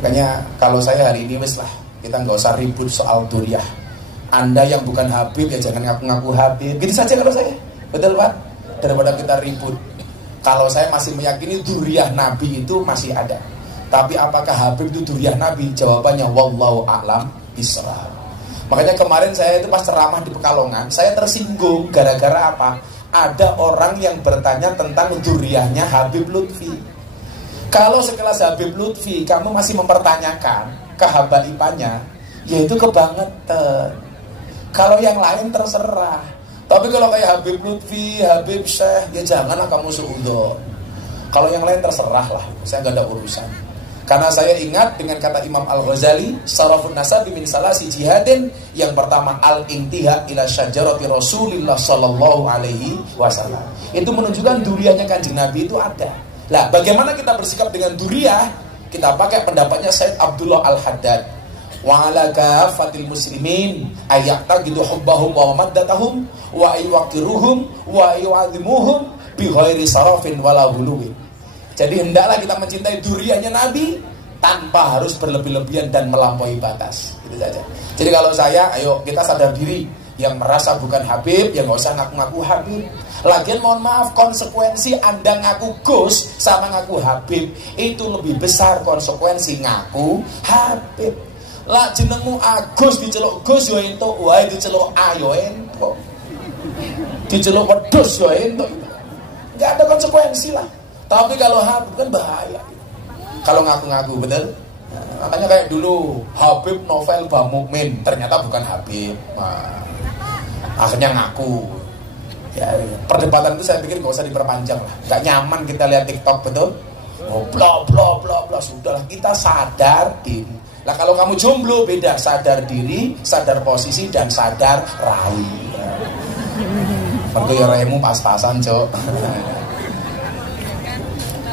Makanya kalau saya hari ini wes lah, kita nggak usah ribut soal duriah. Anda yang bukan Habib ya jangan ngaku-ngaku Habib. Gitu saja kalau saya, betul Pak? Daripada kita ribut. Kalau saya masih meyakini duriah Nabi itu masih ada. Tapi apakah Habib itu duriah Nabi? Jawabannya wallahu a'lam bishawab. Makanya kemarin saya itu pas ceramah di Pekalongan, saya tersinggung gara-gara apa? Ada orang yang bertanya tentang duriahnya Habib Lutfi. Kalau sekelas Habib Lutfi kamu masih mempertanyakan kehabaibannya, yaitu kebangetan. Kalau yang lain terserah. Tapi kalau kayak Habib Lutfi, Habib Syekh, ya janganlah kamu suudzon. Kalau yang lain terserah lah, saya gak ada urusan. Karena saya ingat dengan kata Imam Al-Ghazali, Sarafun Nasabi min salasi jihadin, yang pertama al-intiha ila syajarati Rasulillah sallallahu alaihi wasallam. Itu menunjukkan duriahnya Kanjeng Nabi itu ada. Lah, bagaimana kita bersikap dengan duriah? Kita pakai pendapatnya Said Abdullah Al-Haddad. Wa ala kafatil muslimin ayaqtaqidu hubbahum wa maddatahum wa aywaqiruhum wa ayu'adzimuhum bi ghairi sarafin wala huluwin. Jadi hendaklah kita mencintai duriahnya Nabi tanpa harus berlebih-lebihan dan melampaui batas. Gitu saja. Jadi kalau saya, ayo kita sadar diri. Yang merasa bukan Habib, ya nggak usah ngaku-ngaku Habib. Lagian mohon maaf, konsekuensi Anda ngaku Gus sama ngaku Habib itu lebih besar konsekuensi ngaku Habib. Lah jenengmu Agus diceluk Gus yo entuk, wae diceluk Ayo entuk. Diceluk wedhus yo entuk. Enggak ada konsekuensi lah. Tapi kalau Habib kan bahaya. Kalau ngaku-ngaku, betul? Nah, makanya kayak dulu Habib Novel Bamukmin ternyata bukan Habib. Nah, akhirnya ngaku. Ya, perdebatan itu saya pikir nggak usah diperpanjang lah. Nggak nyaman kita lihat TikTok, betul? Oh, bla bla bla bla, sudahlah kita sadar diri. Lah kalau kamu jomblo beda, sadar diri, sadar posisi dan sadar rai. Mergo ya raimu pas-pasan, Cok.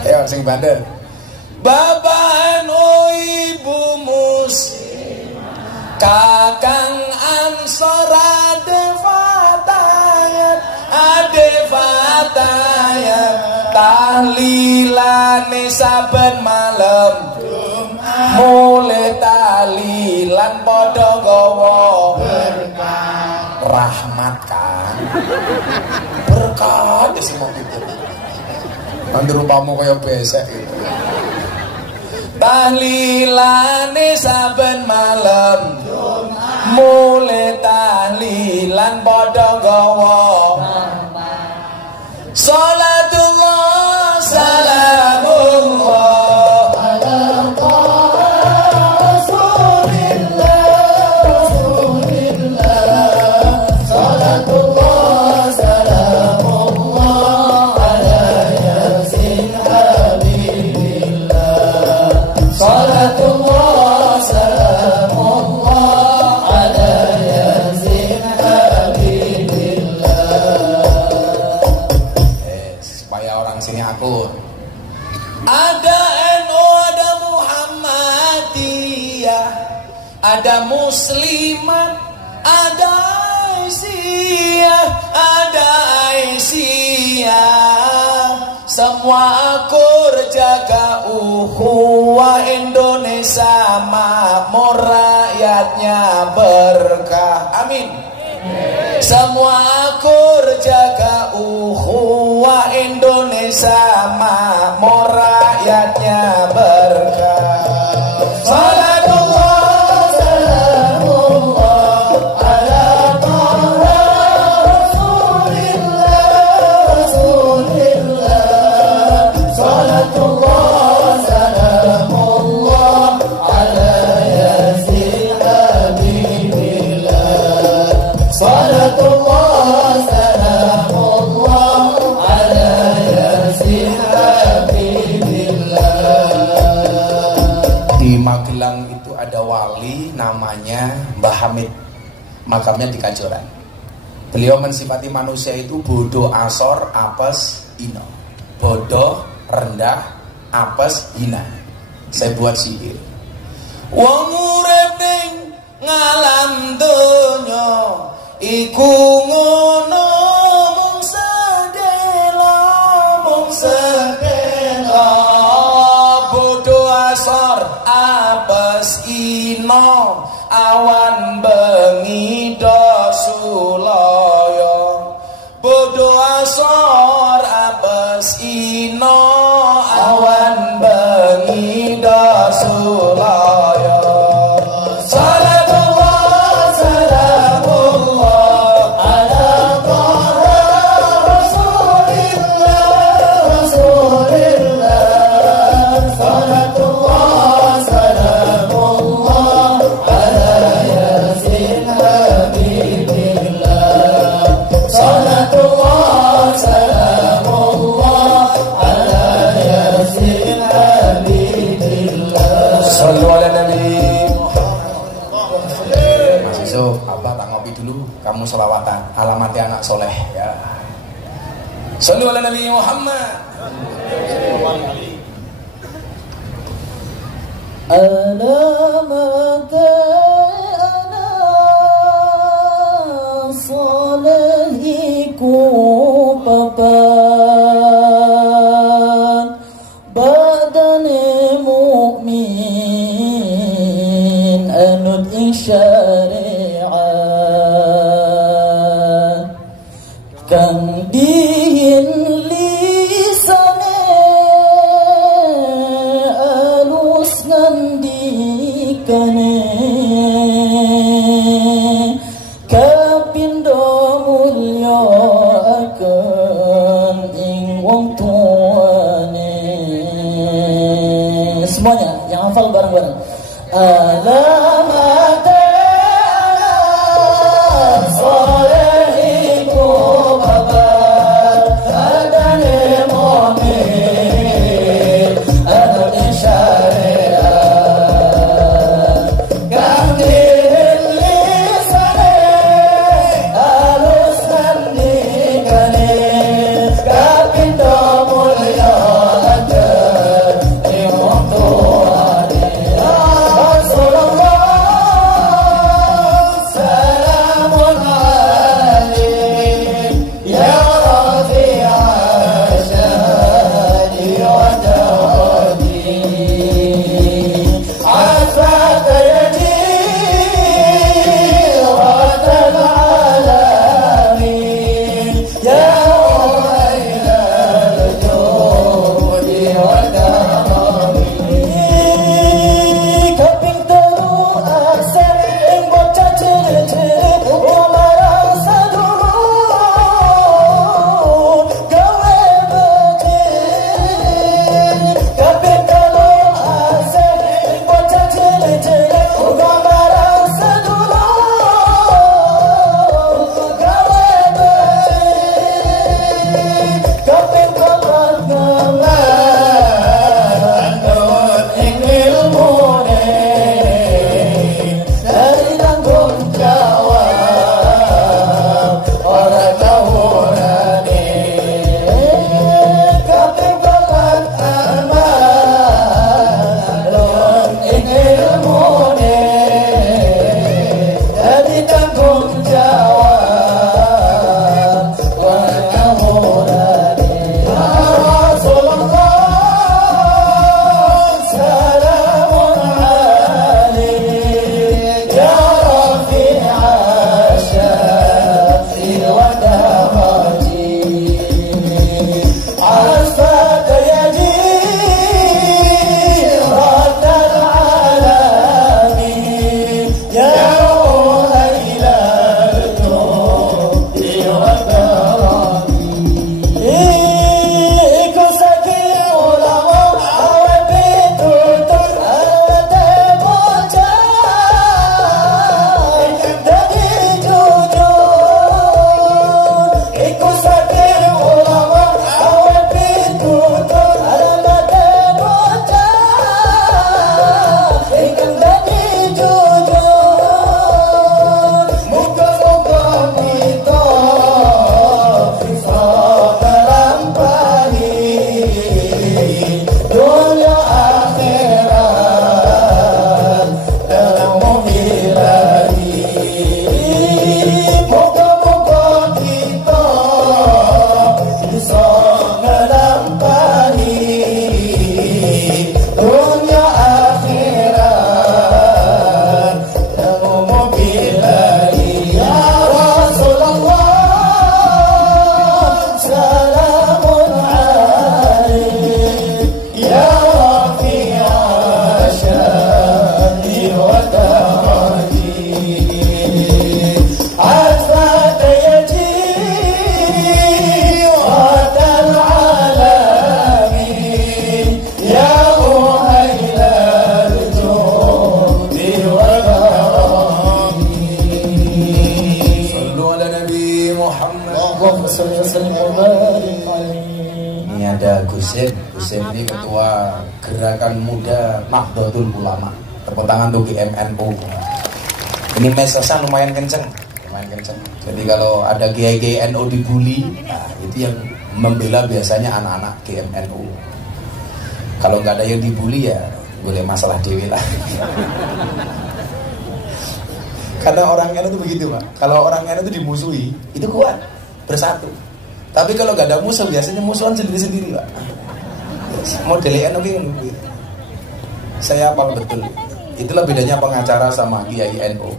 Ayo sing bandel. Bapak ibu muslim, kakang ansor ade fatayat tahlilane saben malam mulai tahlilan padha gawa berkah rahmat kan berkah ya semua itu nanti rupamu kaya besek gitu. Tahlilane saben malam mulai tahlilan padha gawa salatullah salamullah ala rasulillah salatullah salamullah ala yasin habibillah salatullah salamullah ala yasin habibillah ada muslimat, ada Aisyah, ada Aisyah. Semua akur jaga ukhuwah Indonesia makmur, rakyatnya berkah. Amin. Semua akur jaga ukhuwah Indonesia makmur, rakyatnya berkah. Salatullah salamullah ala taha rasulillah. Salatullah salamullah ala yasin habibillah. Salatullah salamullah ala yasin habibillah. Di Magelang itu ada wali namanya Mbah Hamid, makamnya di Kajoran. Beliau mensifati manusia itu bodoh, asor, apes, ino. Bodoh, rendah, apes, hina. Saya buat sihir. Wong urip ning ngalam donya iku ngono mung sedela, mung sedela. Bodoh, asor, apes, ino, awan bengi do sulaya. Bodoh, asor, apes, ino, awan bengi do sulaya. Salatullah salamullah ala taha rasulillah, rasulillah. Salatullah salamullah ala yasin habibillah. Salatullah salamullah ala yasin habibillah. Sallu ala nabi. Mas Yusuf, Abah tak ngopi dulu, kamu selawatan, alamatnya anak soleh ya. Sallu ala nabi Muhammad. Alamatnya anak solehiku papan, badane mukmin anut syariat, kang dihin lisane alus nandikane, kapindo mulya akan ing wong tuane. Semuanya yang hafal bareng-bareng. Alamat solehiku babar, adane mu'min anut syariat, kangdil lisane alus nandikane, kapindo mulya akan ing wong tuane. Husin ini ketua Gerakan Muda Nahdlatul Ulama. Tepuk tangan untuk GMNU. Ini mesesnya lumayan kenceng. Jadi kalau ada kiai NU dibully, nah itu yang membela biasanya anak-anak GMNU. Kalau nggak ada yang dibully ya boleh masalah dewi lah. Karena orang NU itu begitu Pak. Kalau orang NU itu dimusuhi, itu kuat, bersatu. Tapi kalau nggak ada musuh, biasanya musuhan sendiri-sendiri Pak. Model NU gitu. Saya apa betul? Itulah bedanya pengacara sama kiai NU.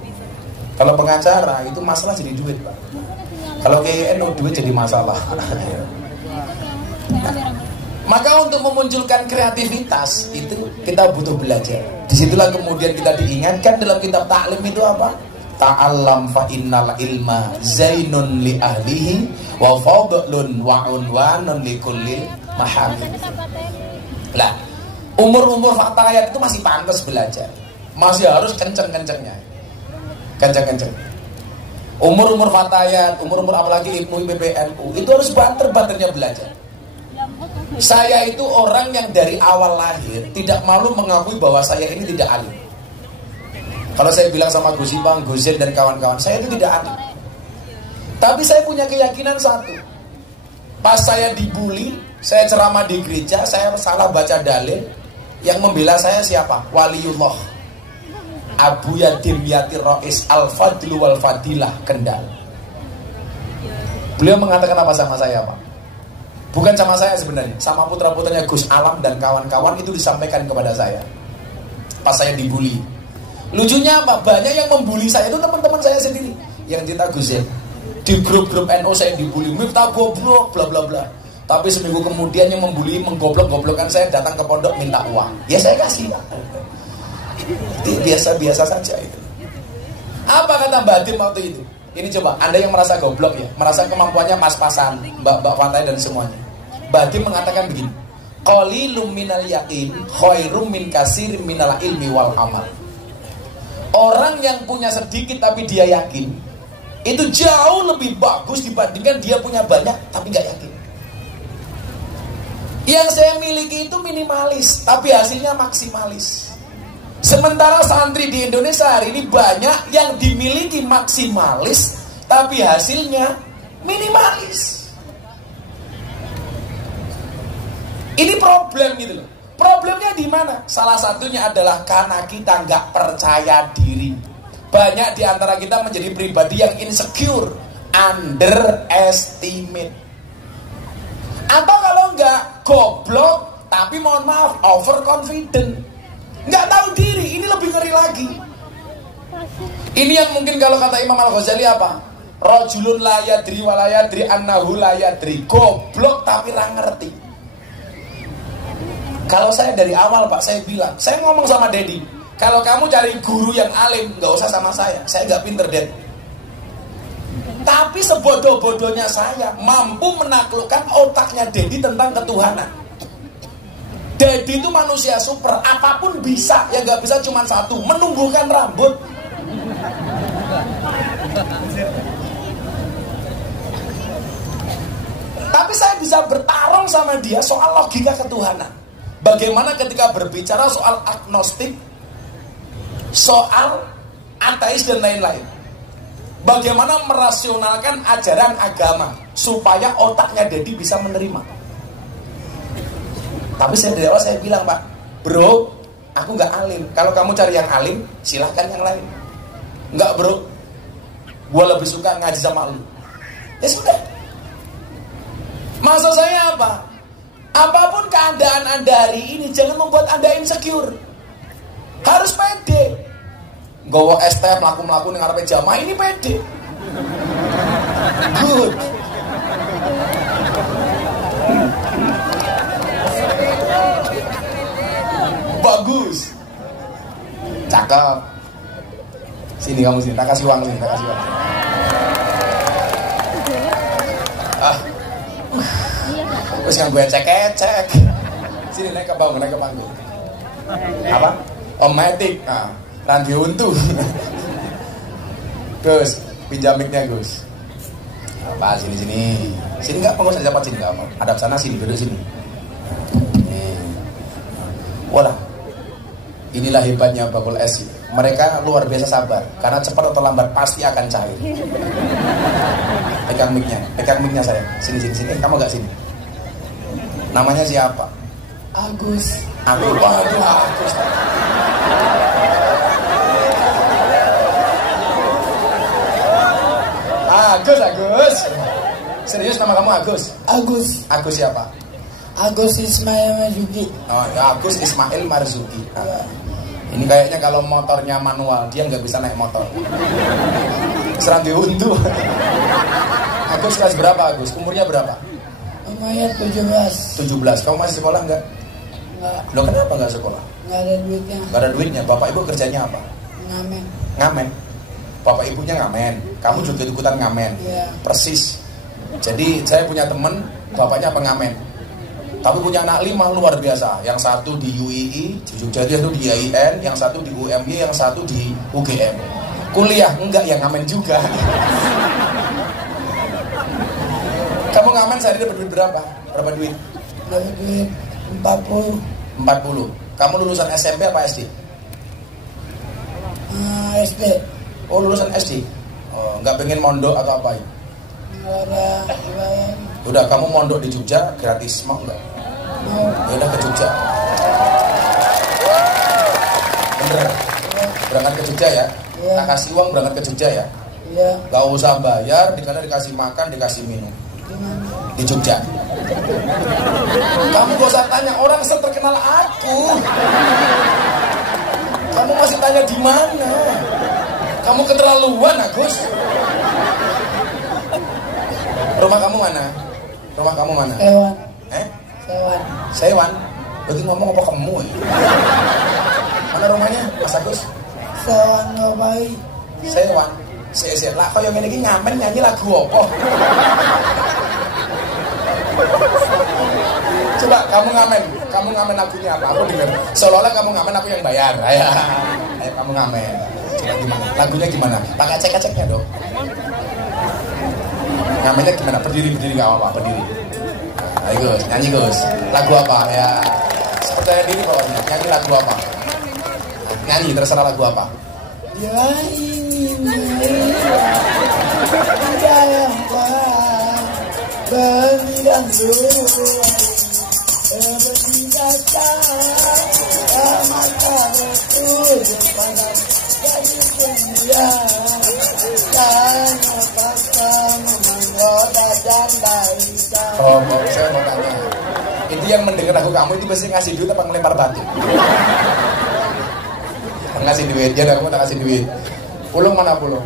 Kalau pengacara itu masalah jadi duit Pak. Kalau kiai NU duit jadi masalah. Maka untuk memunculkan kreativitas itu kita butuh belajar. Disitulah kemudian kita diingatkan dalam kitab taklim itu apa? Ta'allam fa innal ilma zainun li ahlihi wa fadlun wa unwanun li kulli mahamid. Lah, umur-umur fatayat itu masih pantas belajar. Masih harus kenceng-kencengnya. Kenceng-kenceng. Umur-umur fatayat, umur-umur apalagi ilmu PBNU itu harus banter-banternya belajar. Saya itu orang yang dari awal lahir tidak malu mengakui bahwa saya ini tidak alim. Kalau saya bilang sama Gus Ipang, Gus Zain dan kawan-kawan, saya itu tidak alim. Tapi saya punya keyakinan satu. Pas saya dibully, saya ceramah di gereja, saya salah baca dalil, yang membela saya siapa? Waliullah Abu Yadim Yatir Rois Al-Fadlu Wal-Fadilah Kendal. Beliau mengatakan apa sama saya Pak? Bukan sama saya sebenarnya, sama putra-putranya Gus Alam dan kawan-kawan itu disampaikan kepada saya pas saya dibully. Lucunya apa? Banyak yang membuli saya itu teman-teman saya sendiri. Yang cerita Gus Zain, di grup-grup NU saya dibully, Miftah goblok, bla bla bla. Tapi seminggu kemudian yang membuli, menggoblok-goblokkan saya datang ke pondok minta uang. Ya saya kasih Pak. Biasa-biasa saja itu. Apa kata Mbak Dim waktu itu? Ini coba, Anda yang merasa goblok ya, merasa kemampuannya pas-pasan, Mbak Fantai dan semuanya. Mbak Dim mengatakan begini, qalilum minal yaqin khairum min katsirin minal ilmi wal amal. Orang yang punya sedikit tapi dia yakin, itu jauh lebih bagus dibandingkan dia punya banyak tapi gak yakin. Yang saya miliki itu minimalis, tapi hasilnya maksimalis. Sementara santri di Indonesia hari ini banyak yang dimiliki maksimalis, tapi hasilnya minimalis. Ini problem gitu loh. Problemnya di mana? Salah satunya adalah karena kita nggak percaya diri. Banyak di antara kita menjadi pribadi yang insecure, underestimate. Atau kalau nggak goblok, tapi mohon maaf, overconfident. Nggak tahu diri, ini lebih ngeri lagi. Ini yang mungkin kalau kata Imam Al-Ghazali apa? Rajulun la yadri wa la yadri annahu la yadri. Goblok tapi ra ngerti. Kalau saya dari awal Pak, saya bilang, saya ngomong sama Dedi, kalau kamu cari guru yang alim, nggak usah sama saya nggak pinter Ded. Tapi sebodoh-bodohnya saya mampu menaklukkan otaknya Dedi tentang ketuhanan. Dedi itu manusia super, apapun bisa, yang nggak bisa cuma satu, menumbuhkan rambut. Tapi saya bisa bertarung sama dia soal logika ketuhanan. Bagaimana ketika berbicara soal agnostik, soal ateis dan lain-lain. Bagaimana merasionalkan ajaran agama supaya otaknya Dedi bisa menerima. Tapi dari awal saya bilang Pak, bro, aku nggak alim. Kalau kamu cari yang alim, silahkan yang lain. Nggak bro, gue lebih suka ngaji sama lu. Ya sudah. Maksud saya apa? Apapun keadaan Anda hari ini, jangan membuat Anda insecure. Harus pede. Gowo ST melaku-melaku dengan ngarepe jamaah ini pede. Good. Bagus. Cakep. Sini kamu sini, tak kasih uang sini, tak kasih uang. Terus yang gue cek. Sini naik ke panggung. Apa? Om Matic. Nah, nanti untu. Gus, pinjam mic-nya Gus. Apa sini. Sini enggak, pengen saya dapat sini enggak apa. Hadap sana sini, duduk sini. Walah, inilah hebatnya bakul es. Mereka luar biasa sabar, karena cepat atau lambat pasti akan cair. Pegang mic-nya saya. Sini. Kamu gak sini? Namanya siapa? Agus. Agus. Agus. Serius nama kamu Agus? Agus siapa? Agus Ismail Marzuki. Oh, ya, Agus Ismail Marzuki. Nah, ini kayaknya kalau motornya manual, dia nggak bisa naik motor. Serang diunduh. Agus kelas berapa Agus? Umurnya berapa? Umurnya 17. 17. Kamu masih sekolah nggak? Nggak. Loh, kenapa nggak sekolah? Nggak ada duitnya. Nggak ada duitnya. Bapak ibu kerjanya apa? Ngamen. Bapak ibunya ngamen. Kamu juga ikutan ngamen. Iya. Persis. Jadi saya punya teman, bapaknya pengamen. Tapi punya anak 5 luar biasa. Yang satu di UII, di Jogja, yang satu di IAIN, yang satu di UMY, yang satu di UGM. Kuliah enggak, yang ngamen juga. Kamu ngamen sehari dapat duit berapa? Berapa duit? Dapat duit 40. 40. Kamu lulusan SMP apa SD? SD. Oh, lulusan SD. Oh, nggak pengen mondok atau apa? Nggak ada dibayar. Udah, kamu mondok di Jogja gratis, mau nggak? Mau. Ya udah ke Jogja. Bener. Berangkat ke Jogja ya? Iya. Tak kasih uang berangkat ke Jogja ya? Iya. Gak usah bayar, di sana dikasih makan, dikasih minum. Gimana? Di Jogja. Kamu gak usah tanya, orang seterkenal aku. Kamu masih tanya di mana? Kamu keterlaluan, Agus. Rumah kamu mana? Rumah kamu mana? Sewan. Sewan. Sewan? Berarti ngomong apa kamu ya? Mana rumahnya, Mas Agus? Sewan Ngabai. Sewan. Sik lah, kau yang ini ngamen nyanyi lagu apa? Coba kamu ngamen lagunya apa? Aku denger. Seolah-olah kamu ngamen, aku yang bayar. Ayo kamu ngamen. Coba gimana? Lagunya gimana? Pakai cek-ceknya dong. Ngamennya gimana? Berdiri nggak apa-apa, berdiri. Ayo Gus, nyanyi Gus. Lagu apa? Ya, percaya diri pokoknya. Nyanyi lagu apa? Nyanyi terserah lagu apa. Ya ini tidak yang berlian dulu bertindakan mata betul pada jadi pendia dan kata menggoda dan baita. Oh, saya mau tanya. Itu yang mendengar lagu kamu itu pasti ngasih duit apa ngelempar batu? Ngasih duit, ya aku tak kasih duit. Pulung mana pulung?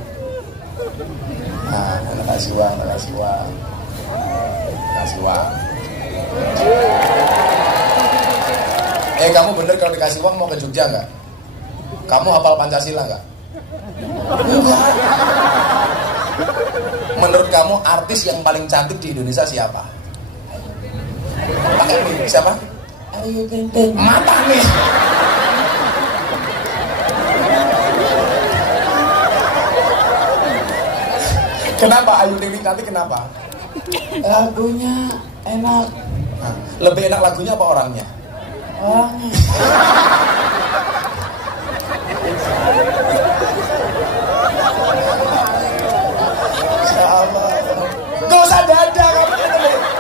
Nah, nak kasih uang. Kamu bener kalau dikasih uang mau ke Jogja nggak? Kamu hafal Pancasila nggak? Enggak. Menurut kamu artis yang paling cantik di Indonesia siapa? Pakai nih, siapa? Ayu Ting Ting. Mata nih. Kenapa Ayu Ting Ting cantik, kenapa? Lagunya enak. Nah, lebih enak lagunya apa orangnya? Orangnya. Gak usah dada kamu,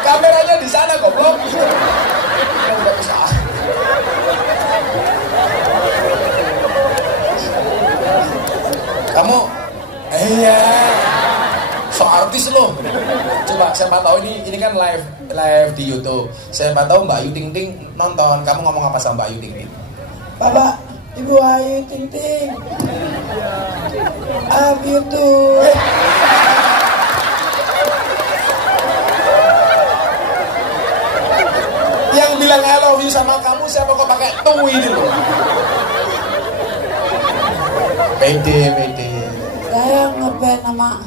kameranya di sana goblok. Kamu, iya, so artis loh. Coba siapa tahu ini kan live di YouTube. Siapa tahu Mbak Ayu Ting Ting nonton. Kamu ngomong apa sama Mbak Ayu Ting Ting? Bapak, Ibu Ayu Ting Ting. I love you too. Yang bilang I love you sama kamu siapa kok pakai tuh ini loh? Pede. Saya ngeband sama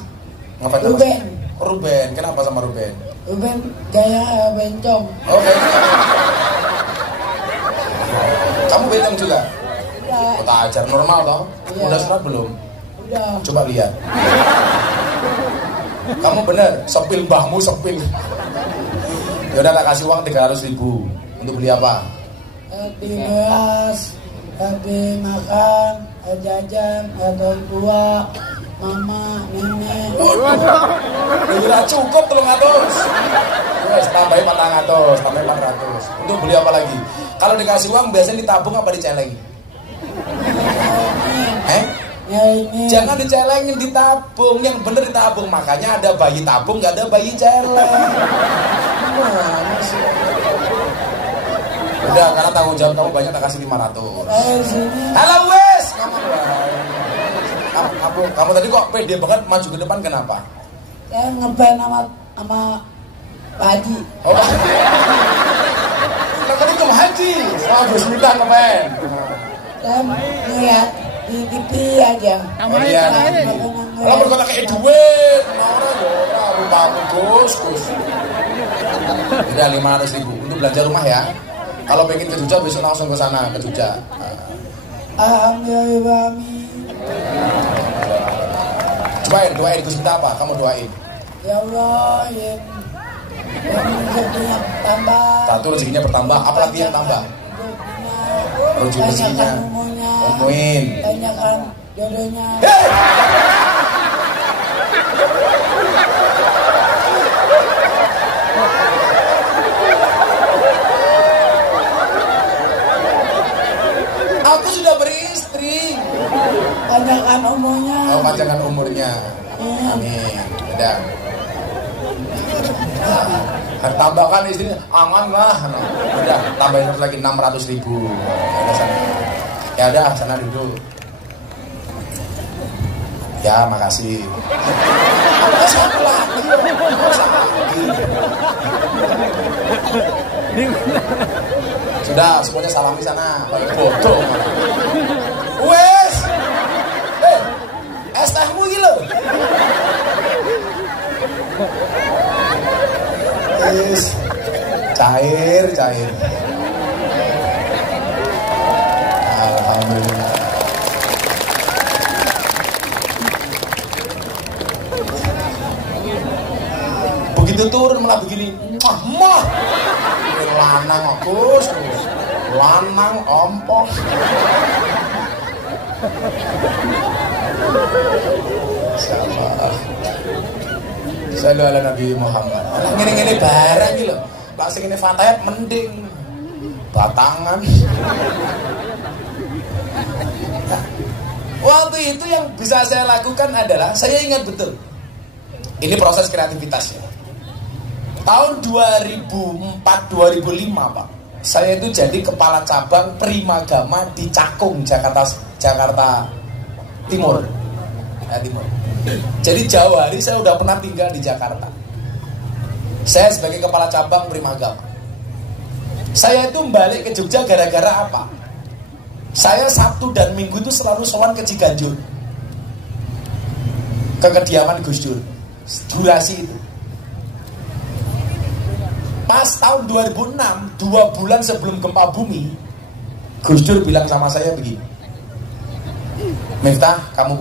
Ruben. Ruben, kenapa sama Ruben? Ruben gaya bencong. Oke. Kamu bencong juga? Ya, Kota ajar normal toh? Iya. Udah sunat belum? udah. Coba lihat. Kamu bener, sepil mbahmu sepil. Ya udah tak kasih uang 300.000 untuk beli apa? di beras, di makan, jajan, orang tua, mama, nenek. Udah cukup 300. Wes tambahin 400, tambahin 400. Untuk beli apa lagi? Kalau dikasih uang biasanya ditabung apa diceleng? Ini. Jangan dicelengin, ditabung. Yang bener ditabung. Makanya ada bayi tabung, nggak ada bayi celeng. Gimana sih? Udah, karena tanggung jawab kamu banyak, tak kasih 500. Halo wes, kamu tadi kok pede banget maju ke depan, kenapa? Saya ngeband sama Pak Haji. Oh, tadi ke Haji, sama Gus Miftah ngeband. Saya ngeliat di TV aja. Iya. Kalau berkata kayak duit, orang rumahmu Gus. Udah 500.000 untuk belanja rumah ya. Kalau pengen ke Jogja besok langsung ke sana, ke Jogja. Alhamdulillah. Doain Gus Miftah apa? Kamu doain. Ya Allah, yang rezekinya tambah. Satu rezekinya bertambah, apalagi yang tambah? Rezekinya. Umumin. Tanyakan jodohnya. Aku sudah beristri. Panjangkan umurnya. Oh, panjangkan umurnya. Amin. Udah. Tambahkan istrinya, aman lah. Udah, tambahin lagi 600.000. Ya udah, sana duduk. Ya, makasih. Satu lagi. Sudah, semuanya salami sana. Balik bodoh. Wes. Es tehmu iki lho. Wes. Cair. Alhamdulillah. Begitu turun malah begini. Mah. Lanang Gus. Lanang ompong. Insyaallah. Sallallahu ala Nabi Muhammad. Ngene-ngene barang iki lho. Lah sing ngene fatayat mending. Batangan. Nah, waktu itu yang bisa saya lakukan adalah saya ingat betul. Ini proses kreativitas ya. Tahun 2004-2005 Pak, saya itu jadi kepala cabang Primagama di Cakung, Jakarta Timur. Timur. Jadi jauh hari saya udah pernah tinggal di Jakarta. Saya sebagai kepala cabang Primagama. Saya itu balik ke Jogja gara-gara apa? Saya Sabtu dan Minggu itu selalu sowan ke Ciganjur, ke kediaman Gus Dur. Durasi itu. Pas tahun 2006, 2 bulan sebelum gempa bumi, Gus Dur bilang sama saya begini, Miftah, kamu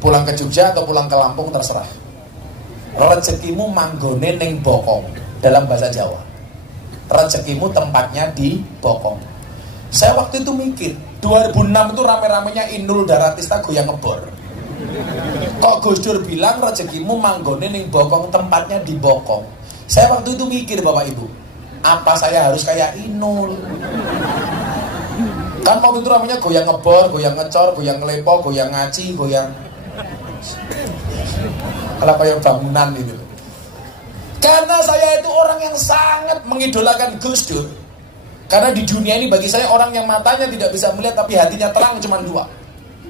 pulang ke Jogja atau pulang ke Lampung terserah. Rezekimu manggone ning Bokong, dalam bahasa Jawa. Rezekimu tempatnya di Bokong. Saya waktu itu mikir, 2006 itu rame-ramenya Inul Daratista goyang ngebor. Kok Gus Dur bilang rezekimu manggone ning Bokong, tempatnya di Bokong. Saya waktu itu mikir Bapak Ibu, apa saya harus kayak Inul? Kan waktu itu namanya goyang ngebor, goyang ngecor, goyang ngelepo, goyang ngaci, goyang kalau kayak bangunan itu. Karena saya itu orang yang sangat mengidolakan Gus Dur. Karena di dunia ini bagi saya orang yang matanya tidak bisa melihat tapi hatinya terang cuma 2.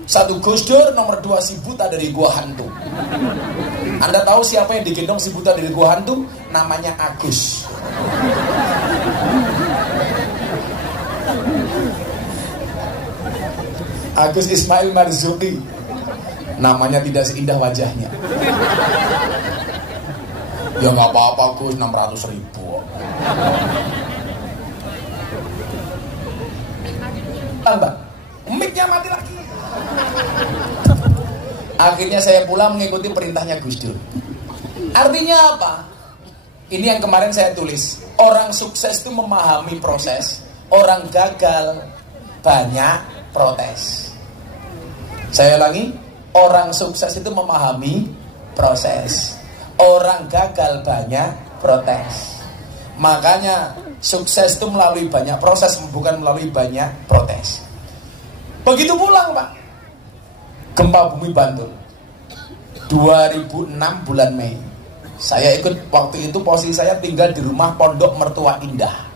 1 Gus Dur, nomor 2 si buta dari Gua Hantu. Anda tahu siapa yang digendong si buta dari Gua Hantu? Namanya Agus. Agus Ismail Marzuki. Namanya tidak seindah wajahnya. Ya nggak apa-apa Gus, 600.000. Tambah, mic-nya mati lagi. Akhirnya saya pulang mengikuti perintahnya Gus Dur. Artinya apa? Ini yang kemarin saya tulis. Orang sukses itu memahami proses. Orang gagal banyak protes. Saya ulangi, orang sukses itu memahami proses. Orang gagal banyak protes. Makanya sukses itu melalui banyak proses, bukan melalui banyak protes. Begitu pulang Pak, gempa bumi Bantul 2006 bulan Mei. Saya ikut, waktu itu posisi saya tinggal di rumah Pondok Mertua Indah.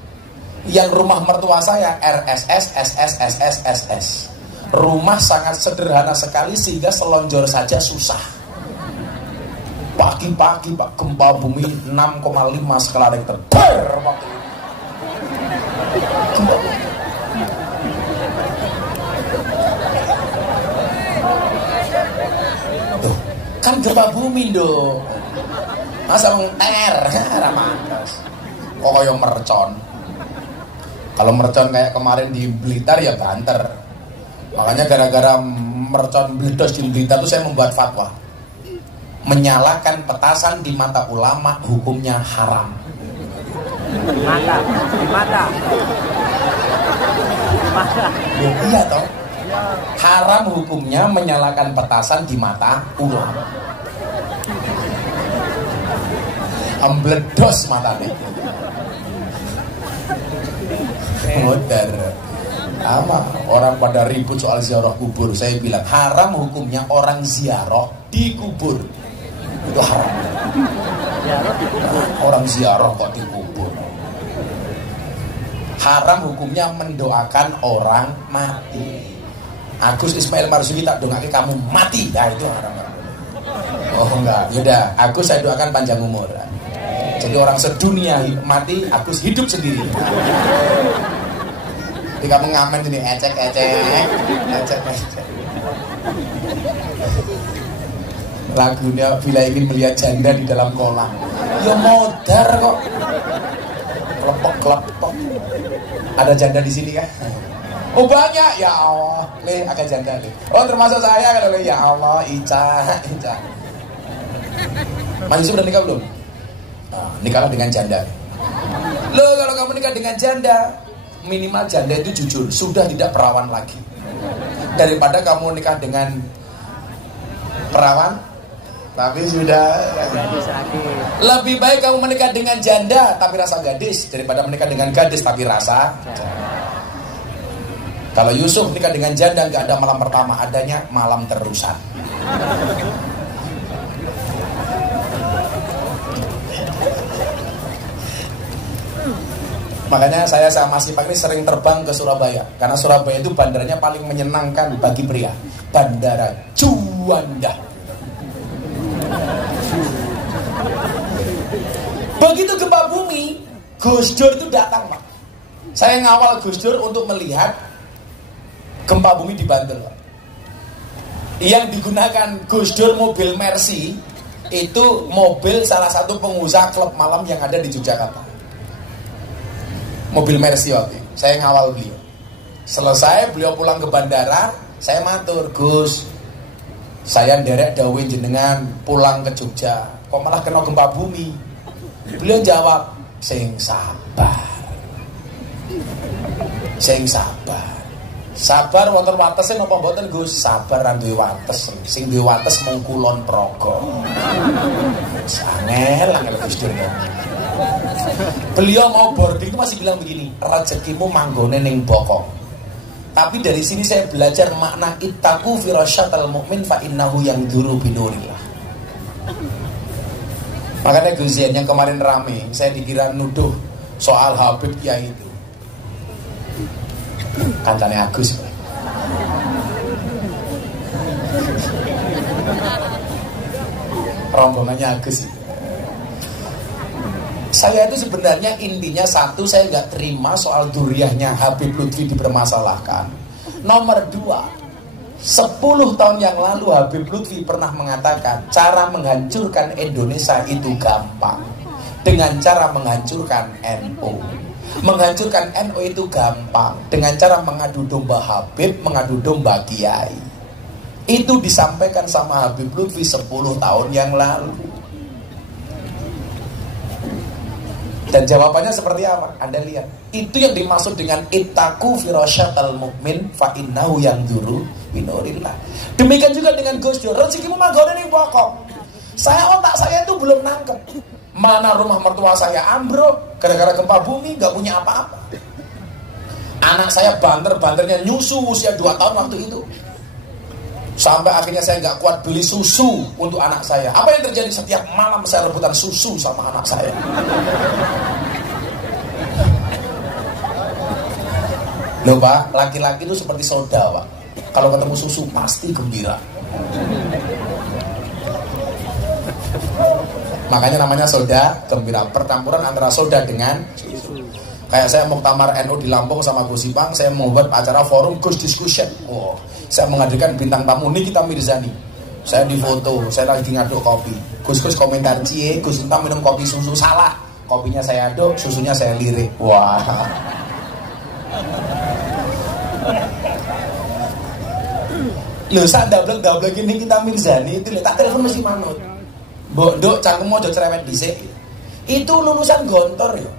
Yang rumah mertua saya RSS, SS. Rumah sangat sederhana sekali sehingga selonjor saja susah. Pagi-pagi Pak, gempa bumi 6,5 skala Richter. Waktu itu. Tuh, kan gempa bumi dong. Masa mengter, ramantas. Kok yang mercon. Kalau mercon kayak kemarin di Blitar ya banter. Makanya gara-gara mercon bledos di Blitar itu saya membuat fatwa. Menyalakan petasan di mata ulama hukumnya haram. Di mata. Ya, iya toh. Haram hukumnya menyalakan petasan di mata ulama. Ambledos matanya. Modar. Ama orang pada ribut soal ziarah kubur. Saya bilang haram hukumnya orang ziarah di kubur. Itu haram. Orang ziarah kok di kubur. Haram hukumnya mendoakan orang mati. Agus Ismail Marzuki tak doakan kamu mati. Nah itu haram. Oh enggak, yaudah Agus saya doakan panjang umur. Jadi orang sedunia mati, Agus hidup sendiri. Jadi kamu ngamen ini ecek. Lagunya bila ingin melihat janda di dalam kolam. Ya modar kok. Kelepok. Ada janda di sini kan? Oh banyak, ya Allah. Ada janda nih. Oh termasuk saya kan? Ya Allah, Ica. Mas Yusuf udah nikah belum? Nah, nikahlah dengan janda. Loh kalau kamu nikah dengan janda, minimal janda itu jujur, sudah tidak perawan lagi. Daripada kamu nikah dengan perawan tapi sudah gadis. Lebih baik kamu menikah dengan janda tapi rasa gadis daripada menikah dengan gadis tapi rasa janda. Kalau Yusuf nikah dengan janda nggak ada malam pertama, adanya malam terusan. Makanya saya sama si Pak ini sering terbang ke Surabaya. Karena Surabaya itu bandaranya paling menyenangkan bagi pria. Bandara Juanda. Begitu gempa bumi, Gus Dur itu datang Pak. Saya ngawal Gus Dur untuk melihat gempa bumi di Bantul Pak. Yang digunakan Gus Dur mobil Mercy, itu mobil salah satu pengusaha klub malam yang ada di Yogyakarta. Mobil Mercy waktu itu. Saya ngawal beliau. Selesai beliau pulang ke bandara, saya matur, Gus, saya nderek dawuh jenengan pulang ke Jogja, kok malah kena gempa bumi? Beliau jawab, sing sabar. Sabar wonten watese napa mboten Gus? Sabar ra duwe wates. Sing duwe wates mung kulon praga. Angel Gus Dur. Beliau mau boarding itu masih bilang begini, rezekimu manggone ning bokong. Tapi dari sini saya belajar makna ittaqu firasyatal mukmin fa innahu yanzuru binurillah. Makanya Guzian yang kemarin rame, saya dikira nuduh soal Habib ya itu. Kancane Agus. Rombongannya Agus. Saya itu sebenarnya intinya satu, saya nggak terima soal duriahnya Habib Lutfi dipermasalahkan. Nomor dua, 10 tahun yang lalu Habib Lutfi pernah mengatakan cara menghancurkan Indonesia itu gampang dengan cara menghancurkan NU. Menghancurkan NU itu gampang dengan cara mengadu domba Habib, mengadu domba Kiai. Itu disampaikan sama Habib Lutfi 10 tahun yang lalu. Dan jawabannya seperti apa? Anda lihat. Itu yang dimaksud dengan ittaqu firasyatal mukmin fa innahu yanzuru binurillah. Demikian juga dengan Gus Dur. Rezekimu manggone ning pokok. Otak saya itu belum nangkep. Mana rumah mertua saya ambruk gara-gara gempa bumi, gak punya apa-apa. Anak saya banter-banternya nyusu usia 2 tahun waktu itu. Sampai akhirnya saya gak kuat beli susu untuk anak saya. Apa yang terjadi? Setiap malam saya rebutan susu sama anak saya. Loh Pak, laki-laki itu seperti soda Pak. Kalau ketemu susu pasti gembira. Makanya namanya soda gembira. Percampuran antara soda dengan susu. Kayak saya muktamar NU di Lampung sama Gus Ipang, saya membuat acara forum Gus Discussion. Oh, saya menghadirkan bintang tamu Nikita Mirzani. Saya difoto, saya lagi ngaduk kopi. Gus komentar, cie, Gus entah minum kopi susu salah. Kopinya saya aduk, susunya saya lirik. Wah. Loh, saat dablek ini Nikita Mirzani itu tak telepon mesti manut. Mbok nduk cangkem aja cerewet dhisik. Itu lulusan Gontor ya.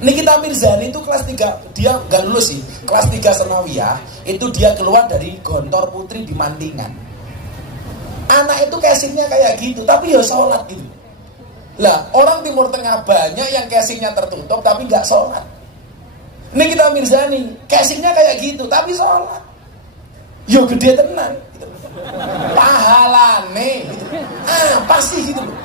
Nikita Mirzani itu kelas 3, dia gak lulus sih. Kelas 3 Senawiyah, itu dia keluar dari Gontor Putri di Mantingan. Anak itu casingnya kayak gitu, tapi ya sholat gitu. Lah, orang Timur Tengah banyak yang casingnya tertutup tapi gak sholat. Nikita Mirzani, casingnya kayak gitu, tapi sholat. Yo gede tenan gitu. Pahalane gitu. Pasti gitu loh.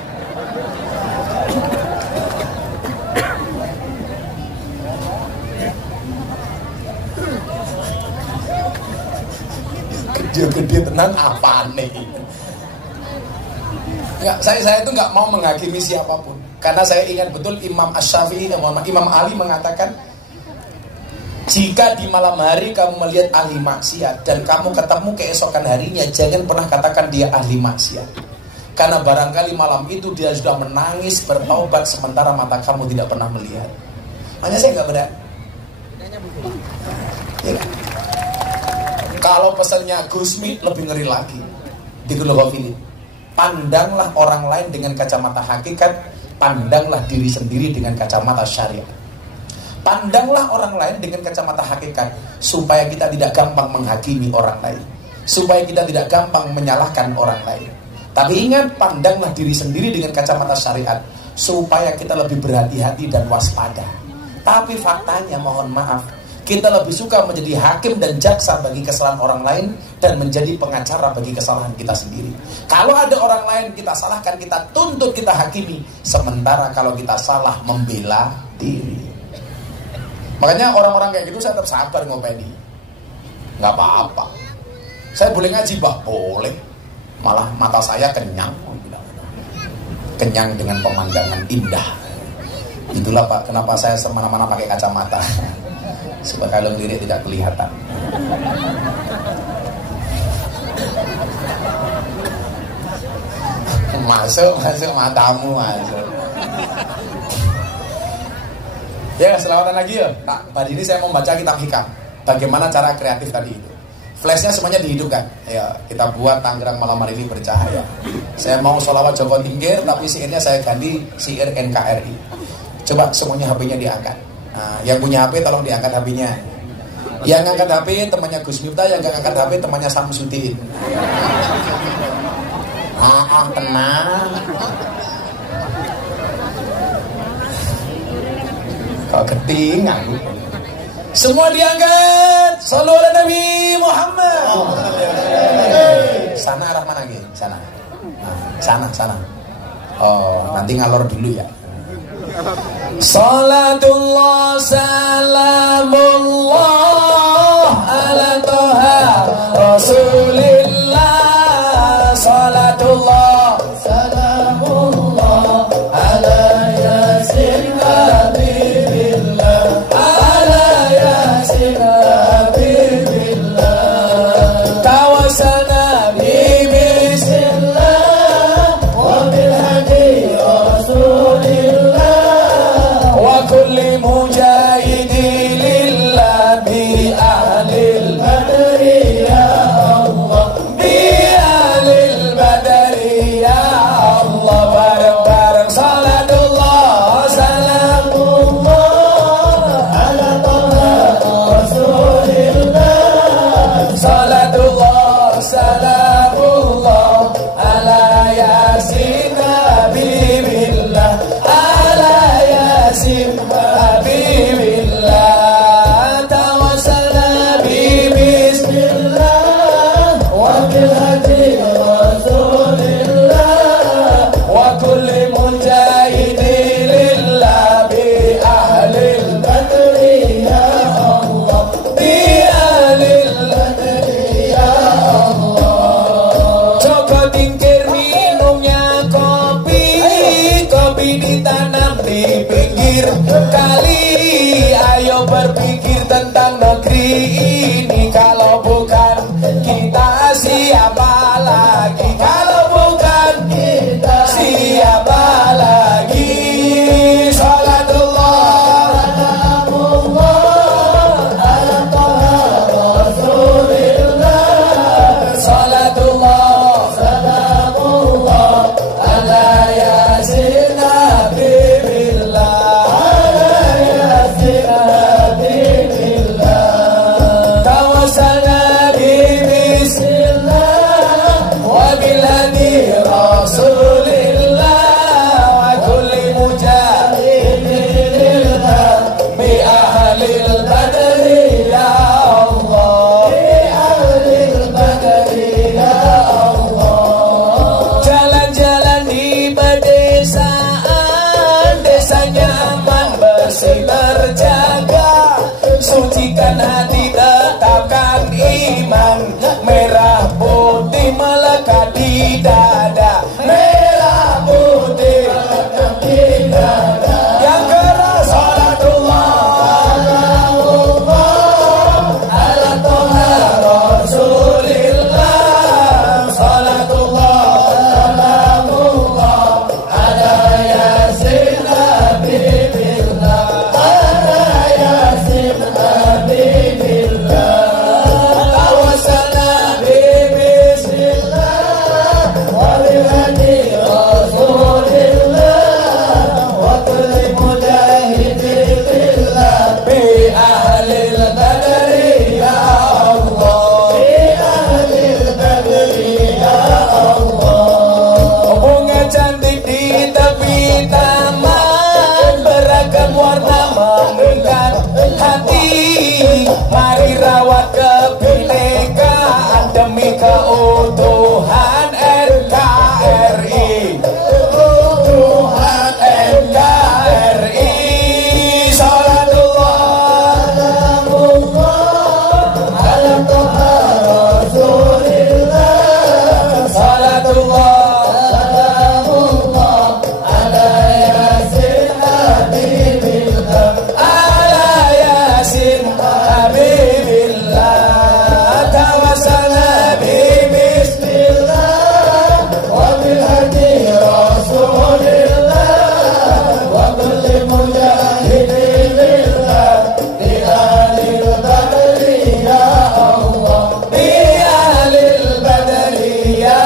Gede tenan apane gitu. Enggak, saya itu nggak mau menghakimi siapapun. Karena saya ingat betul Imam Asy-Syafi'i, Imam Ali mengatakan, jika di malam hari kamu melihat ahli maksiat dan kamu ketemu keesokan harinya, jangan pernah katakan dia ahli maksiat. Karena barangkali malam itu dia sudah menangis bertaubat sementara mata kamu tidak pernah melihat. Hanya saya nggak berani. Ya. Kalau pesannya Gusmi lebih ngeri lagi. Di Gulugofili, pandanglah orang lain dengan kacamata hakikat, pandanglah diri sendiri dengan kacamata syariat. Pandanglah orang lain dengan kacamata hakikat, supaya kita tidak gampang menghakimi orang lain, supaya kita tidak gampang menyalahkan orang lain. Tapi ingat, pandanglah diri sendiri dengan kacamata syariat, supaya kita lebih berhati-hati dan waspada. Tapi faktanya, mohon maaf, kita lebih suka menjadi hakim dan jaksa bagi kesalahan orang lain dan menjadi pengacara bagi kesalahan kita sendiri. Kalau ada orang lain kita salahkan, kita tuntut, kita hakimi. Sementara kalau kita salah, membela diri. Makanya orang-orang kayak gitu saya tetap sabar ngopeni. Nggak apa-apa. Saya boleh ngaji, Pak? Boleh. Malah mata saya kenyang. Kenyang dengan pemandangan indah. Itulah Pak, kenapa saya semana-mana pakai kacamata. Supaya kalau lirik tidak kelihatan. Masuk matamu, masuk. Ya, selamatan lagi ya. Nah, pagi ini saya mau baca kitab hikam. Bagaimana cara kreatif tadi itu. Flashnya semuanya dihidupkan. Ya, kita buat Tangerang malam hari ini bercahaya. Saya mau sholawat Joko Tingkir, tapi syairnya saya ganti syair NKRI. Coba semuanya HP-nya diangkat. Nah, yang punya HP tolong diangkat HP-nya. Yang ngangkat HP temannya Gus Miftah, yang gak ngangkat HP temannya Samsudin. Tenang. Kok ketingan. Semua diangkat. Shallu ala Nabi Muhammad. Sana arah mana lagi? Sana. Nah, sana. Oh, nanti ngalor dulu ya. Salatullah salamullah ala toha Rasulillah. Salatullah salamullah ala yasin habibillah, ala yasin habibillah. Tawasana bismillah wa bil hadi Rasulillah. Kulli mujahidi lillah mikir tentang negeri ini. Kalau bukan kita siapa lagi? Kalau bukan kita siapa lagi? Salatullah ala Toha Rasulillah. Salatullah salamullah ala Yasin Habibillah. Ala Yasin Habibillah. Tawassalna bismillah wa bilhadi Rasulillah wa kulli mujahidillah bi ahlil badri ya Allah. Bi ahlil badri ya Allah. Jalan-jalan di pedesaan, desanya aman bersih terjaga. Sucikan hati, tetapkan iman. Merah putih melekat di dada. Merah putih melekat di dada. Yang keras salatullah ala Toha Rasulillah. Salatullah salamullah ala Yasin Habibillah. Ala Yasin Habibillah. Tawassalna bismillah wa bilhadi Rasulillah wa kulli mujahidin billah bi ahlil badri ya Allah. Bi ahlil badri ya Allah. Bunga cantik di tepi taman, beragam warna memikat hati. Mari rawat kebinekaan demi keutuhan NKRI. Keutuhan NKRI. Salatullah ala Toha Rasulillah. Salatullah salamullah ala Yasin Habibillah. Ala Yasin Habibillah. Tawassalna bismillah wa bilhadi Rasulillah wa kulli mujahidin billah bi ahlil badri ya Allah. Bi ahlil badri ya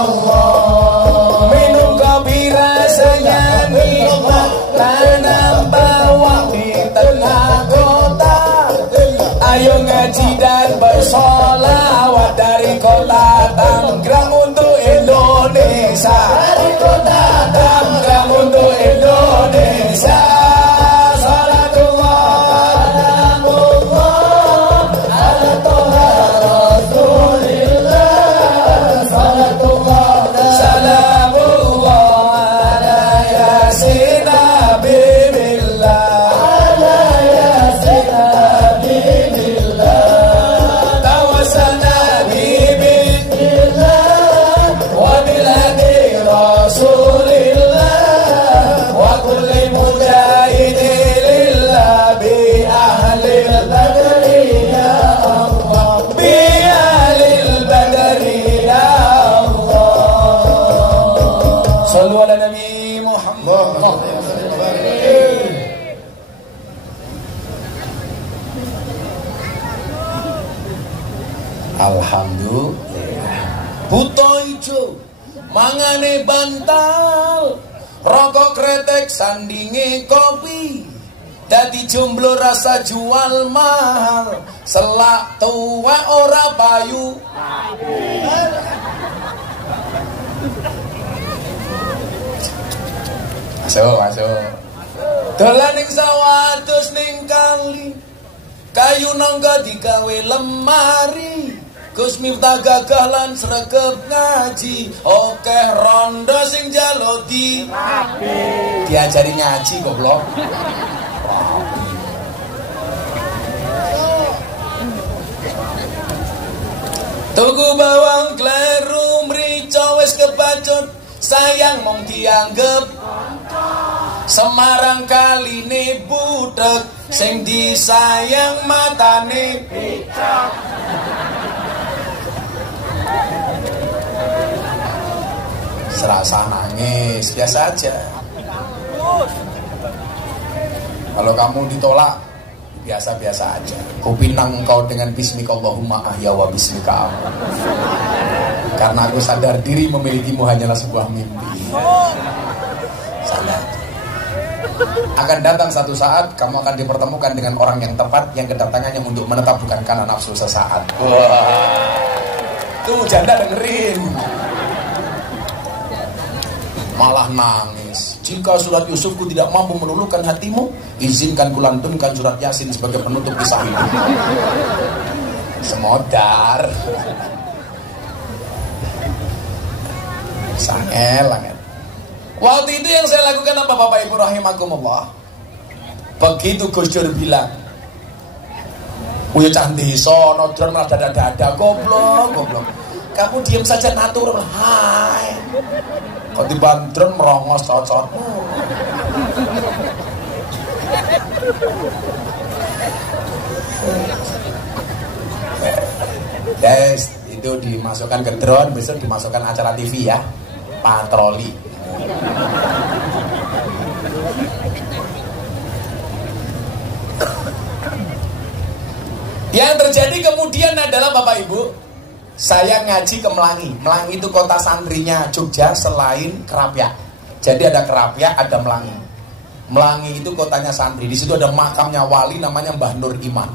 Allah. Minum kopi rasanya nikmat, tanam bawang di tengah kota. Ayo ngaji dan bersolawat dari kota Tangerang untuk Indonesia. Dari kota Tangerang untuk Indonesia. Salatullah ala Toha Rasulillah. Salatullah salamullah ala Yasin Habibillah. Ala Yasin Habibillah. Tawassalna bismillah wa bilhadi Rasulillah wa kulli mujahidin lillah bi ahlil badri ya Allah. Bi ahlil badri ya Allah. Sallu ala Nabi Muhammad. Alhamdulillah. Buto ijo mangane bantal, rokok kretek sandinge kopi. Dadi jomblo rasa jual mahal, selak tua ora payu. Masuk. Dolan ning sawah terus ning kali, kayu nangga digawe lemari. Gus Miftah gagah lan sregep ngaji, okeh rondo sing njaluk diajari ngaji goblok. Tuku bawang kleru mrica wis kebacut, sayang mong dianggep Semarang kaline butek, sing disayang matane picok. Serasa nangis, biasa aja. Kalau kamu ditolak, biasa-biasa aja. Kupinang engkau dengan bismikallahumma ahya wa bismika. Karena aku sadar diri memilikimu hanyalah sebuah mimpi. Sadar. Akan datang satu saat kamu akan dipertemukan dengan orang yang tepat, yang kedatangannya untuk menetap bukan karena nafsu sesaat. Wah. Tuh janda dengerin. Malah nangis. Jika surat Yusufku tidak mampu meluluhkan hatimu, izinkan kulantunkan surat Yasin sebagai penutup kisah hidup. Semodar. Sangel. Waktu itu yang saya lakukan apa Bapak Ibu rahimakumullah? Begitu Gus Dur bilang, "Uya cah desa nodron malah dada-dada, goblok. Kamu diam saja natural. Hai. Kok dibandron merongos cocot." Guys, itu dimasukkan ke drone, besok dimasukkan acara TV ya. Patroli. Yang terjadi kemudian adalah Bapak Ibu, saya ngaji ke Melangi. Melangi itu kota santrinya Jogja selain Kerapia. Jadi ada Kerapia, ada Melangi. Melangi itu kotanya santri. Di situ ada makamnya wali namanya Mbah Nur Iman.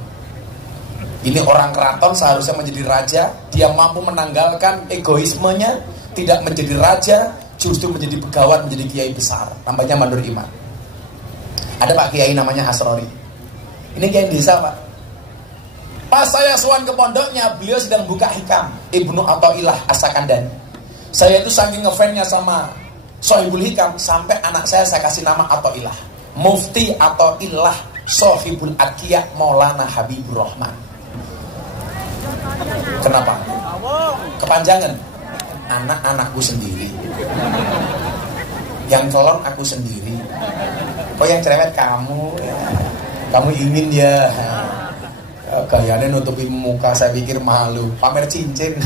Ini orang keraton seharusnya menjadi raja. Dia mampu menanggalkan egoismenya, tidak menjadi raja, justru menjadi pegawan, menjadi kiai besar. Namanya Mbah Nur Iman. Ada Pak Kiai namanya Asrori. Ini kiai desa Pak. Pas saya sowan ke pondoknya, beliau sedang buka hikam Ibnu Athaillah As-Sakandani. Saya itu saking ngefansnya sama Sohibul Hikam, sampai anak saya kasih nama Athaillah. Mufti Athaillah Sohibul Adkiyah Maulana Habibur Rahman. Kenapa? Kepanjangan. Anak-anakku sendiri, yang kelon aku sendiri. Kok yang cerewet kamu ya. Kamu ingin ya. Gayanya nutupi muka, saya pikir malu. Pamer cincin.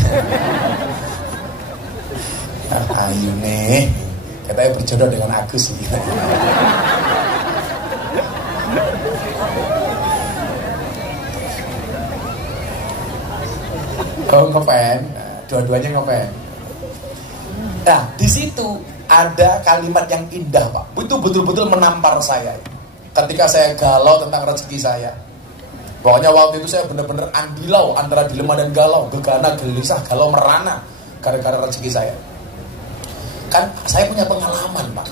Ayo nih, katanya berjodoh dengan Agus. Kau ngefan, dua-duanya ngefan. Nah, di situ ada kalimat yang indah Pak. Itu betul-betul menampar saya. Ketika saya galau tentang rezeki saya. Pokoknya waktu itu saya benar-benar andilau antara dilema dan galau, gegana, gelisah, galau merana gara-gara rezeki saya. Kan saya punya pengalaman Pak.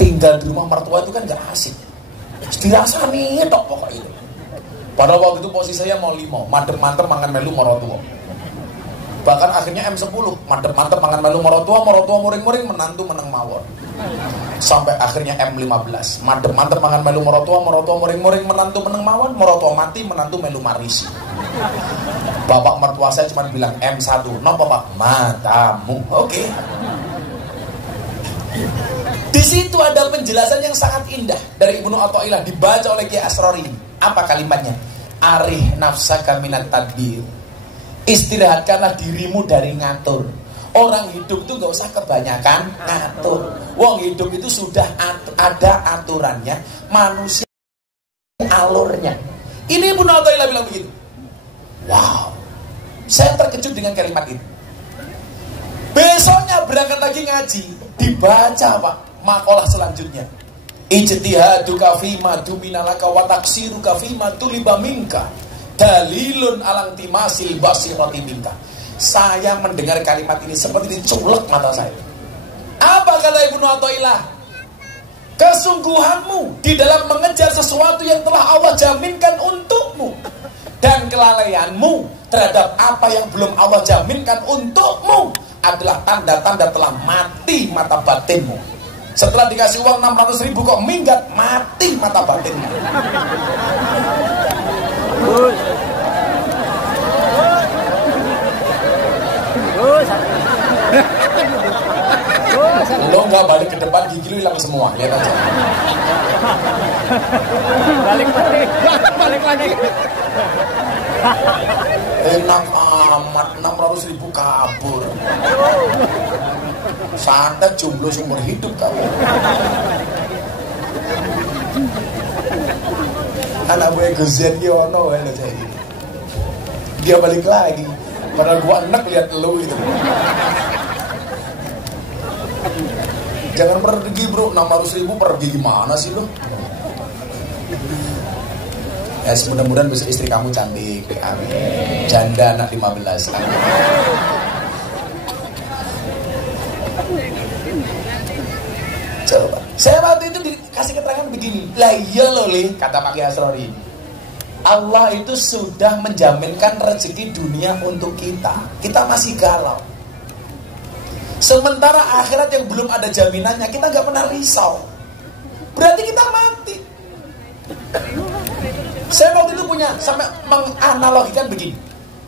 Tinggal di rumah mertua itu kan gak asik. Dirasani tok pokoknya itu. Padahal waktu itu posisi saya mau 5, madem-madem mangan melu morotua. Bahkan akhirnya M10, madem-madem mangan melu morotua muring-muring menantu meneng mawon. Sampai akhirnya M15, madem-madem mangan melu morotua muring-muring menantu meneng mawon, morotua mati menantu melu marisi. Bapak mertua saya cuma bilang M1, nopo Pak? Matamu. Oke. Di situ ada penjelasan yang sangat indah dari Ibnu Athaillah dibaca oleh Kiai Asrori. Apa kalimatnya? Arih nafsaka minat tadbir. Istirahatkanlah dirimu dari ngatur. Orang hidup itu gak usah kebanyakan ngatur. Wong hidup itu sudah ada aturannya, manusia alurnya. Ini Ibnu Athaillah bilang begitu. Wow, saya terkejut dengan kalimat itu. Besoknya berangkat lagi ngaji, dibaca Pak makalah selanjutnya. Ijtihaduka fima duminalaka wa taksiruka fima tuliba minka dalilun alang timasil basirati minka. Saya mendengar kalimat ini seperti diculek mata saya. Apa kata Ibnu Athaillah? Kesungguhanmu di dalam mengejar sesuatu yang telah Allah jaminkan untukmu, dan kelalaianmu terhadap apa yang belum Allah jaminkan untukmu adalah tanda-tanda telah mati mata batinmu. Setelah dikasih uang 600.000 kok minggat, mati mata batinmu. Lo nggak balik ke depan, gigi lo hilang semua, lihat aja. Balik lagi. Enak amat, 600.000 kabur. Santet jomblo seumur hidup kamu. Anak gue Gozen Yono ya jadi. Dia balik lagi. Padahal gua enak lihat lu itu. Jangan pergi bro, 600.000 pergi gimana sih lu? Ya mudah-mudahan bisa istri kamu cantik. Amin. Janda anak 15. Amin. Coba. Saya waktu itu dikasih keterangan begini. Lah iya loh Li, kata Pak Kiai Asrori. Allah itu sudah menjaminkan rezeki dunia untuk kita. Kita masih galau. Sementara akhirat yang belum ada jaminannya, kita nggak pernah risau. Berarti kita mati. Saya waktu itu punya sampai menganalogikan begini.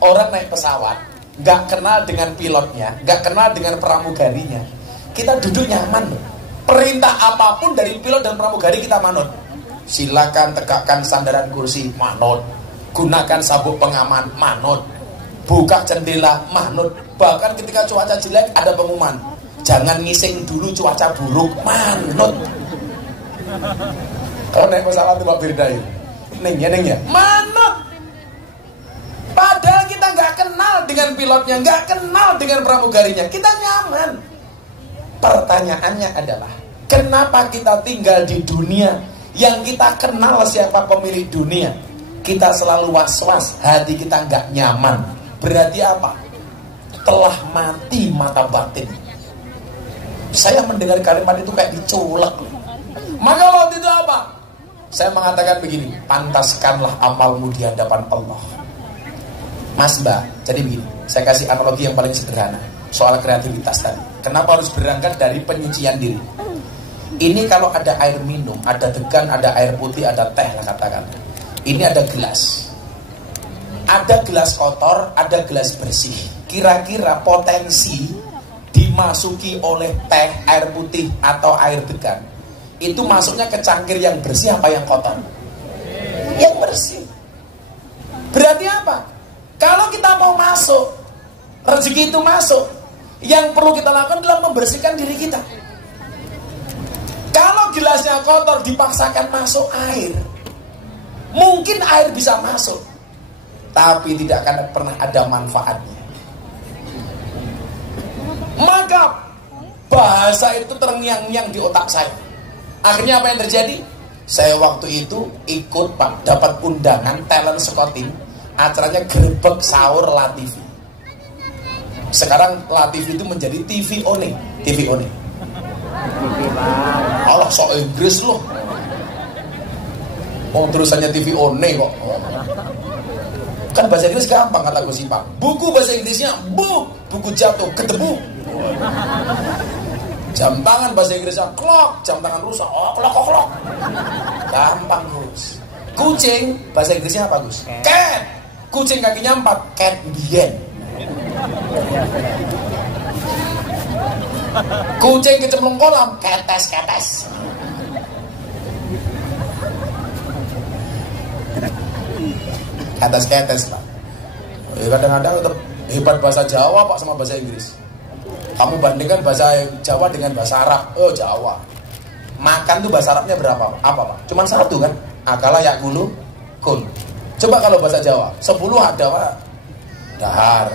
Orang naik pesawat, nggak kenal dengan pilotnya, nggak kenal dengan pramugarinya. Kita duduk nyaman loh. Perintah apapun dari pilot dan pramugari kita manut. Silakan tegakkan sandaran kursi, manut. Gunakan sabuk pengaman, manut. Buka jendela, manut. Bahkan ketika cuaca jelek ada pengumuman, jangan ngising dulu cuaca buruk, manut. Kalau naik pesawat itu Pak Firdaus, neng ya, manut. Padahal kita nggak kenal dengan pilotnya, nggak kenal dengan pramugarinya, kita nyaman. Pertanyaannya adalah, kenapa kita tinggal di dunia yang kita kenal siapa pemilik dunia? Kita selalu was-was, hati kita nggak nyaman. Berarti apa? Telah mati mata batin. Saya mendengar kalimat itu kayak diculek. Maka waktu itu apa? Saya mengatakan begini, pantaskanlah amalmu di hadapan Allah. Mas Mbak, jadi begini, saya kasih analogi yang paling sederhana soal kreativitas tadi. Kenapa harus berangkat dari penyucian diri? Ini kalau ada air minum, ada degan, ada air putih, ada teh lah katakan. Ini ada gelas. Ada gelas kotor, ada gelas bersih. Kira-kira potensi dimasuki oleh teh, air putih, atau air degan, itu masuknya ke cangkir yang bersih apa yang kotor? Yang bersih. Berarti apa? Kalau kita mau masuk, rezeki itu masuk, yang perlu kita lakukan adalah membersihkan diri kita. Kalau gelasnya kotor dipaksakan masuk air, mungkin air bisa masuk, tapi tidak akan pernah ada manfaatnya. Maka bahasa itu terngiang-ngiang di otak saya. Akhirnya apa yang terjadi? Saya waktu itu ikut Pak, dapat undangan talent scouting, acaranya Grebek Sahur Lativi. Sekarang Lativi itu menjadi TV One. TV One. Allah sok Inggris loh. Mau terusannya TV One kok. Kan bahasa Inggris gampang kata Gus Ipang. Buku bahasa Inggrisnya buku jatuh ketebu. Jam tangan bahasa Inggrisnya clock, jam tangan rusak. Oh, clock. Gampang Gus. Kucing bahasa Inggrisnya apa Gus? Cat. Kucing kakinya 4, cat bien. Kucing kecemplung kolam, ketes. Ketes Pak. Kadang-kadang tetap hebat bahasa Jawa Pak sama bahasa Inggris. Kamu bandingkan bahasa Jawa dengan bahasa Arab. Oh Jawa. Makan tuh bahasa Arabnya berapa Pak? Apa Pak? Cuman 1 kan? Akala yakulu kun. Coba kalau bahasa Jawa 10 ada Pak. Dahar.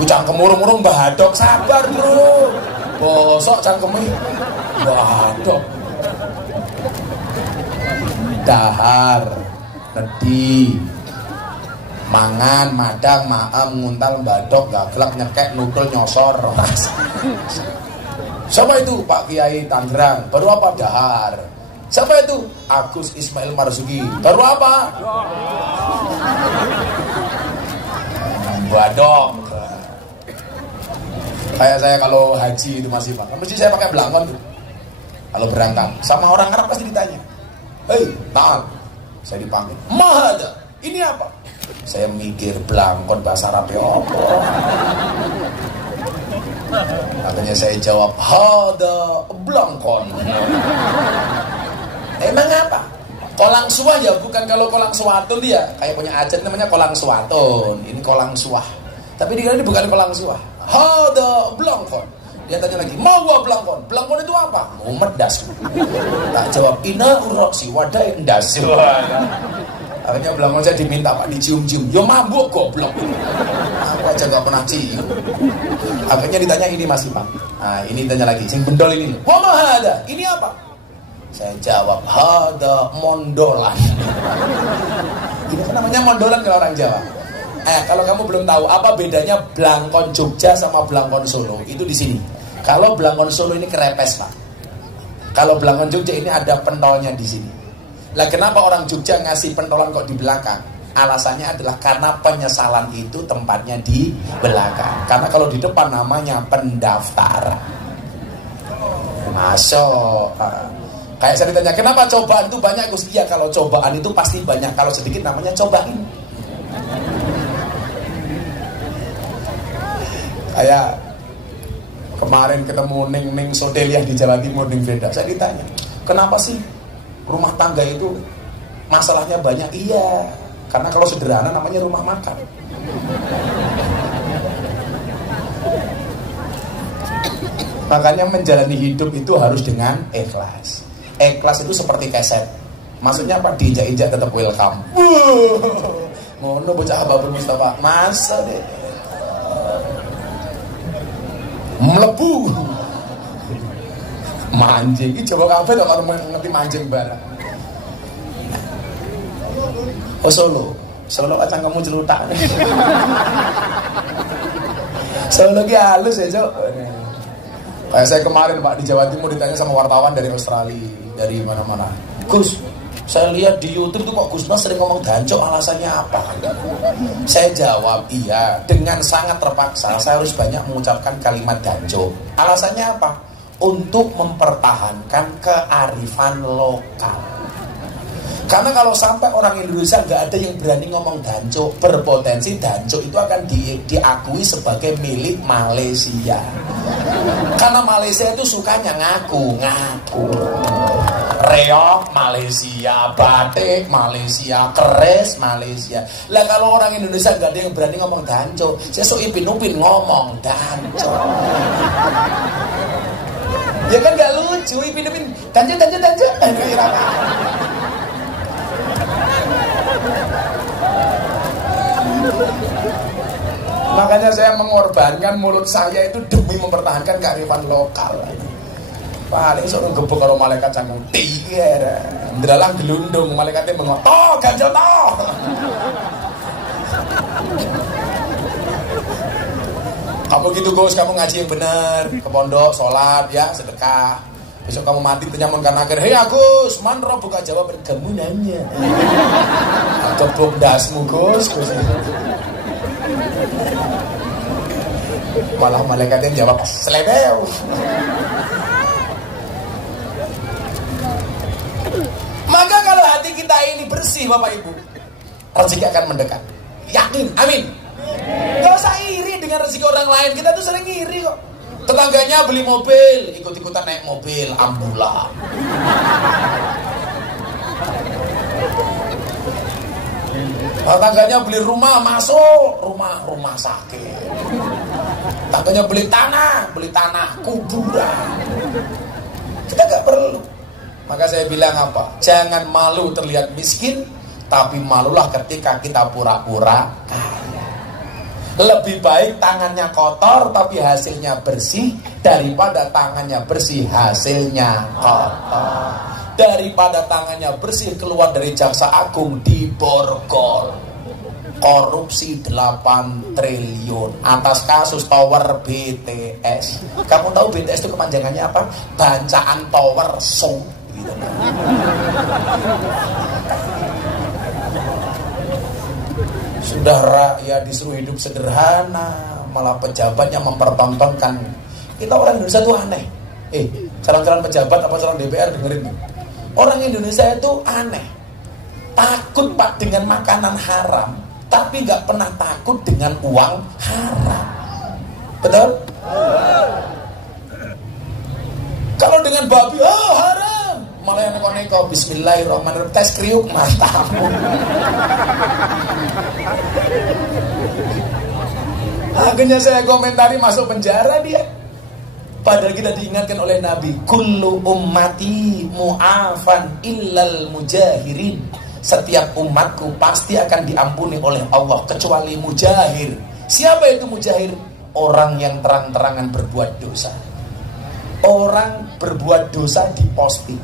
Ucang kemurung-murung bahadok. Sabar bro. Bosok cangkeme bahadok. Dahar. Tadi mangan, madang, maem, nguntal, badok, gaglak, nyekek, nukul, nyosor. Siapa itu? Pak Kiai Tangerang. Baru apa? Dahar. Siapa itu? Agus Ismail Marzuki. Baru apa? Badok. Kayak saya kalau haji itu masih Pak. Mesti saya pakai belangkon tuh. Kalau berangkat sama orang Arab pasti ditanya. Hei, tahan. Saya dipanggil. Mahada. Ini apa? Saya mikir belangkon bahasa Arab ya apa? Akhirnya saya jawab, hada blangkon. Emang apa? Kolang suah ya, bukan kalau kolang suatun dia. Kayak punya Aceh namanya kolang suatun. Ini kolang suah. Tapi di ini bukan kolang suah. Hada blangkon. Dia tanya lagi, mau gua belangkon? Belangkon itu apa? Mumet das. Tak jawab, ina uroksi wadai endas. Akhirnya belangkon saya diminta Pak dicium-cium. Yo mabuk goblok. Aku aja gak pernah cium. Akhirnya ditanya ini masih Pak. Nah ini tanya lagi, sing bendol ini. Wa ma hada? Ini apa? Saya jawab, hada mondolan. Ini kan namanya mondolan kalau orang Jawa. Kalau kamu belum tahu apa bedanya Blangkon Jogja sama Blangkon Solo, itu di sini. Kalau Blangkon Solo ini kerepes Pak. Kalau Blangkon Jogja ini ada pentolnya di sini. Lah kenapa orang Jogja ngasih pentolan kok di belakang? Alasannya adalah karena penyesalan itu tempatnya di belakang. Karena kalau di depan namanya pendaftaran. Masuk. Kayak saya ditanya, kenapa cobaan itu banyak Gus? Iya, kalau cobaan itu pasti banyak. Kalau sedikit namanya cobain. Kayak kemarin ketemu Ning Sodelia di Jawa Timur, Ning Veda. Saya ditanya, kenapa sih rumah tangga itu masalahnya banyak? Iya, karena kalau sederhana namanya rumah makan. Makanya menjalani hidup itu harus dengan ikhlas. Ikhlas itu seperti keset. Maksudnya apa? Diinjak-injak tetap welcome. Ngono bocah Ababul Mustafa. Masa deh. Melebu. Manjing. Ini coba kafe kalau ngerti manjing barang. Oh Solo. Solo kacang kamu celutak. Solo ki halus ya, Cok. Kayak saya kemarin Pak di Jawa Timur ditanya sama wartawan dari Australia, dari mana-mana. Gus, saya lihat di YouTube tuh kok Gus Mas sering ngomong dancok, alasannya apa? Saya jawab, iya, dengan sangat terpaksa saya harus banyak mengucapkan kalimat dancok. Alasannya apa? Untuk mempertahankan kearifan lokal. Karena kalau sampai orang Indonesia nggak ada yang berani ngomong dancok, berpotensi dancok itu akan diakui sebagai milik Malaysia. Karena Malaysia itu sukanya ngaku. Reok Malaysia, batik Malaysia, keris Malaysia. Lah kalau orang Indonesia nggak ada yang berani ngomong dancok, sesuk Ipin-Upin ngomong dancok. Ya kan nggak lucu, Ipin-Upin dancok. Makanya saya mengorbankan mulut saya itu demi mempertahankan kearifan lokal. Paling sok ngebuk kalau malaikat canggung tiga, ndelalang gelundung malaikatnya bengok, toh ganjel toh. Kamu gitu Gus, kamu ngaji yang benar, ke pondok, sholat ya, sedekah. Besok kamu mati tenyamun karena akhir, hei Agus, man roh buka jawab kamu nanya. Kebuk dasmu Gus. Malah malaikatnya jawab selebeu. Maka kalau hati kita ini bersih Bapak Ibu, rezeki akan mendekat. Yakin, amin. Gak usah iri dengan rezeki orang lain. Kita tuh sering iri kok. Tetangganya beli mobil, ikut-ikutan naik mobil ambulan. Tetangganya beli rumah, masuk rumah sakit. Tetangganya beli tanah kuburan. Kita gak perlu. Maka saya bilang apa? Jangan malu terlihat miskin, tapi malulah ketika kita pura-pura kaya. Lebih baik tangannya kotor tapi hasilnya bersih daripada tangannya bersih hasilnya kotor. Daripada tangannya bersih keluar dari Jaksa Agung diborgol. Korupsi 8 triliun atas kasus tower BTS. Kamu tahu BTS itu kepanjangannya apa? Bancaan Tower Show gitu. Sudah rakyat disuruh hidup sederhana, malah pejabatnya mempertontonkan. Kita orang Indonesia itu aneh. Calon-calon pejabat apa calon DPR dengerin nih. Orang Indonesia itu aneh. Takut Pak dengan makanan haram, tapi nggak pernah takut dengan uang haram. Betul? dengan babi, oh haram. Malah yang neko-neko, bismillahirrahmanirrahim, tes kriuk matamu. Akhirnya saya komentari, masuk penjara dia. Padahal kita diingatkan oleh Nabi, kullu ummati mu'afan illal mujahirin. Setiap umatku pasti akan diampuni oleh Allah kecuali mujahir. Siapa itu mujahir? Orang yang terang-terangan berbuat dosa. Orang berbuat dosa diposting.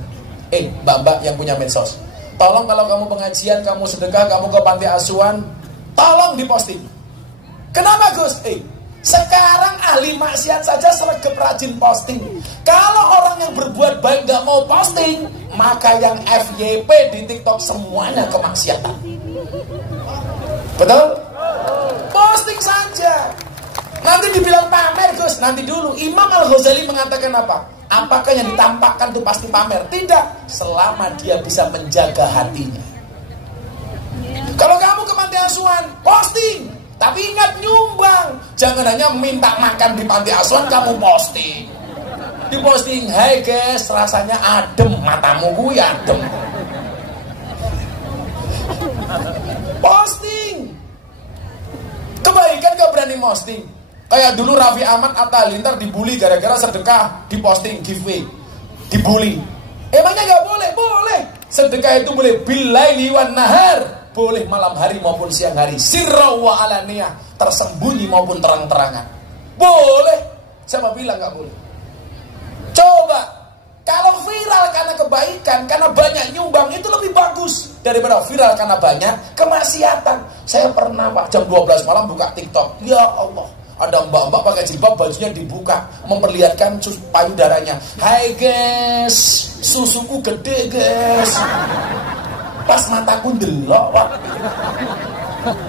Mbak-mbak yang punya medsos, tolong kalau kamu pengajian, kamu sedekah, kamu ke panti asuhan, tolong diposting. Kenapa Gus? Sekarang ahli maksiat saja sregep rajin posting. Kalau orang yang berbuat baik gak mau posting, maka yang FYP di TikTok semuanya kemaksiatan. Betul? Posting saja. Nanti dibilang pamer Gus. Nanti dulu, Imam Al-Ghazali mengatakan apa? Apakah yang ditampakkan itu pasti pamer? Tidak, selama dia bisa menjaga hatinya. Kalau kamu ke panti asuhan, posting. Tapi ingat nyumbang. Jangan hanya minta makan di panti asuhan kamu posting. Di posting, hai guys, rasanya adem, matamu gue adem. Posting. Kebaikan gak berani posting. Kayak dulu Raffi Ahmad Atta Halilintar dibully gara-gara sedekah, di posting giveaway, dibully. Emangnya gak boleh? Boleh. Sedekah itu boleh billaili wan nahar. Boleh malam hari maupun siang hari, sirra wa alaniyah, tersembunyi maupun terang-terangan. Boleh. Siapa bilang gak boleh? Coba, kalau viral karena kebaikan, karena banyak nyumbang, itu lebih bagus daripada viral karena banyak kemaksiatan. Saya pernah Pak, jam 12 malam buka TikTok. Ya Allah, ada mbak-mbak pakai jilbab, bajunya dibuka, memperlihatkan payudaranya. Hai guys, susuku gede guys. Pas mataku ndelok, Pak.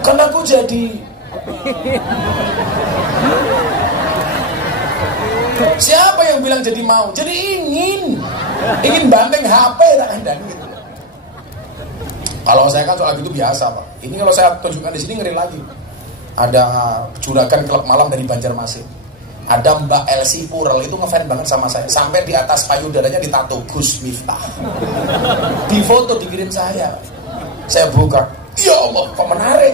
Karena aku jadi siapa yang bilang jadi mau? Jadi ingin banteng HP dan gitu. Kalau saya kan soal gitu biasa, Pak. Ini kalau saya tunjukkan di sini ngeri lagi. Ada juragan klub malam dari Banjarmasin. Ada Mbak Elsie Purel, itu ngefans banget sama saya. Sampai di atas payudaranya ditato Gus Miftah. Di foto dikirim saya. Saya buka. Ya Allah, kok menarik.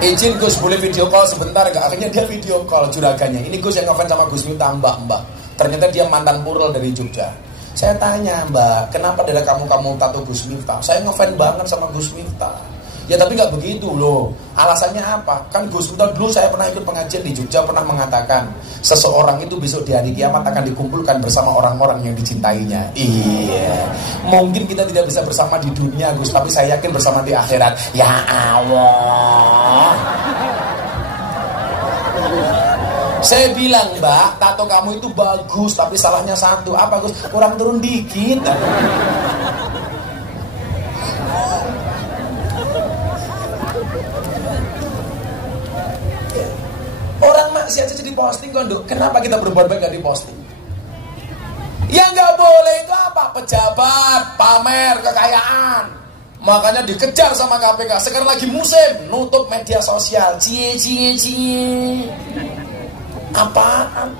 Izin Gus, boleh video call sebentar gak? Akhirnya dia video call juragannya. Ini Gus yang ngefans sama Gus Miftah, Mbak. Ternyata dia mantan Purel dari Jogja. Saya tanya, Mbak, kenapa dari kamu tato Gus Miftah? Saya ngefans banget sama Gus Miftah. Ya tapi nggak begitu loh. Alasannya apa? Kan Gus Miftah dulu saya pernah ikut pengajian di Jogja, pernah mengatakan seseorang itu besok di hari kiamat akan dikumpulkan bersama orang-orang yang dicintainya. Iya. Mungkin kita tidak bisa bersama di dunia Gus, tapi saya yakin bersama di akhirat. Ya Allah. Saya bilang, Mbak, tato kamu itu bagus, tapi salahnya satu. Apa Gus? Kurang turun dikit. Orang maksiat saja diposting kok, kenapa kita berbuat baik gak diposting? Yang gak boleh itu apa? Pejabat, pamer, kekayaan. Makanya dikejar sama KPK. Sekarang lagi musim nutup media sosial. Cie. Apaan?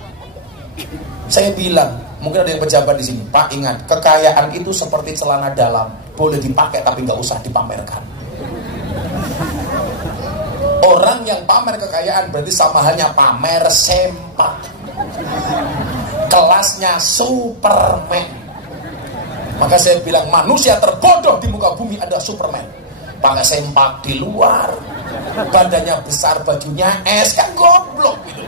Saya bilang, mungkin ada yang pejabat di sini. Pak, ingat, kekayaan itu seperti celana dalam, boleh dipakai tapi gak usah dipamerkan. Orang yang pamer kekayaan berarti sama halnya pamer sempak. Kelasnya Superman. Maka saya bilang manusia terbodoh di muka bumi ada Superman. Pakai sempak di luar, badannya besar, bajunya es, kan goblok gitu.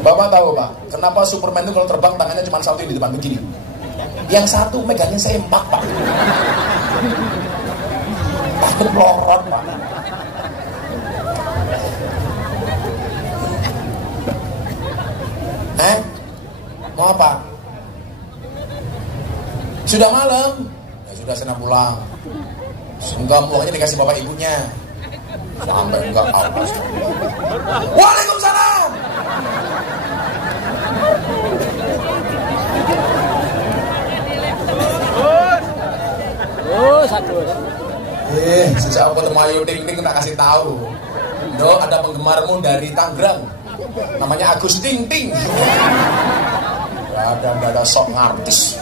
Bapak tahu Pak, kenapa Superman itu kalau terbang tangannya cuma satu di depan begini? Yang satu megangnya sempak Pak. Takut melorot Pak. Mau apa? Sudah malam? Ya sudah, sana pulang. Enggak, uangnya dikasih bapak ibunya. Sampai enggak apa. Waalaikumsalam. Satu. Sejak aku ketemu Ayu Ting Ting tak kasih tahu. Dok, ada penggemarmu dari Tangerang. Namanya Agus Ting Ting. Gak ada sok ngartis.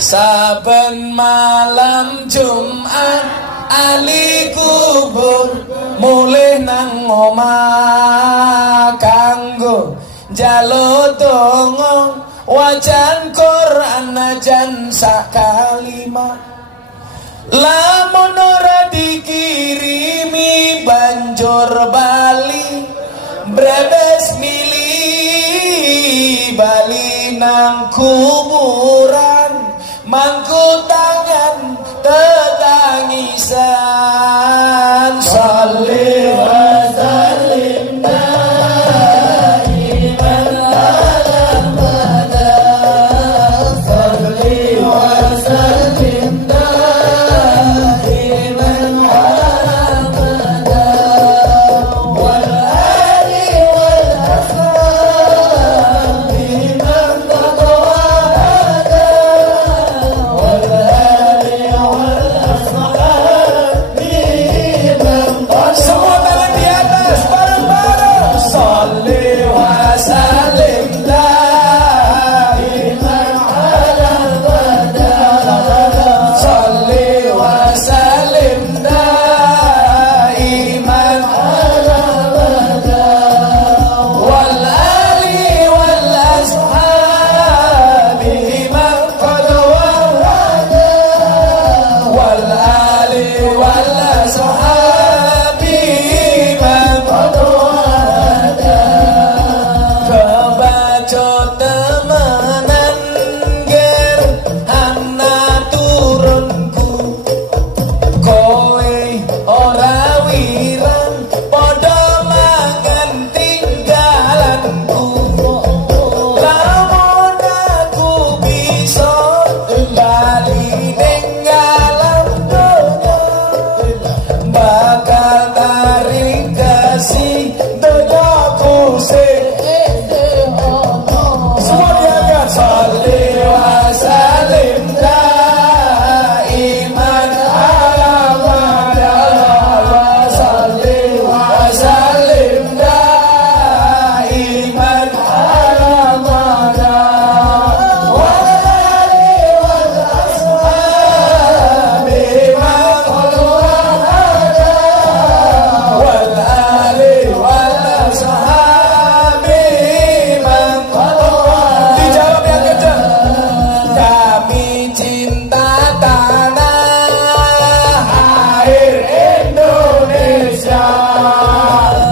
Saben malam Jumat ali kubur mulih nang omah kanggo njaluk donga wajan Quran najan sak kalimat. Lamun ora dikirimi banjur bali brebes mili bali nang kuburan mangku tangan tetangisan salli wa sallim daiman ala Muhammad salli wa sallim daiman ala Muhammad wal ali wal ashab liman tadawada wal ali wal ashab liman tadawada. Semua tangan di atas bareng-bareng. Salli wa sallim daiman ala Muhammad salli wa sallim daiman ala Muhammad wal ali wal ashab liman tadawada wal ali wal ashab liman tadawada. Kebaca temenan ger ana turunku kowe ora wirang padha mangan tinggalanku. Lamun aku bisa bali ning alam donya bakal tarik kasih donyaku sing semua diangkat. Salli wa sallim daiman ala Muhammad salli wa sallim daiman ala Muhammad wal ali wal ashab liman tadawada wal ali wal ashab liman tadawada. Dijawab yang kencang. Kami cinta tanah air Indonesia.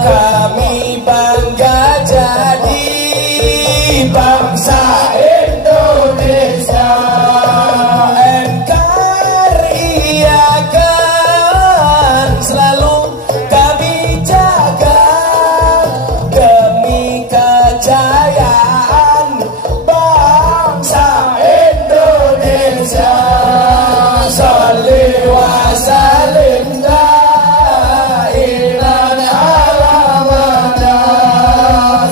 Kami bangga jadi bangsa Indonesia. NKRI akan selalu kami jaga demi kejayaan bangsa Indonesia. Salli wa sallim daiman ala Muhammad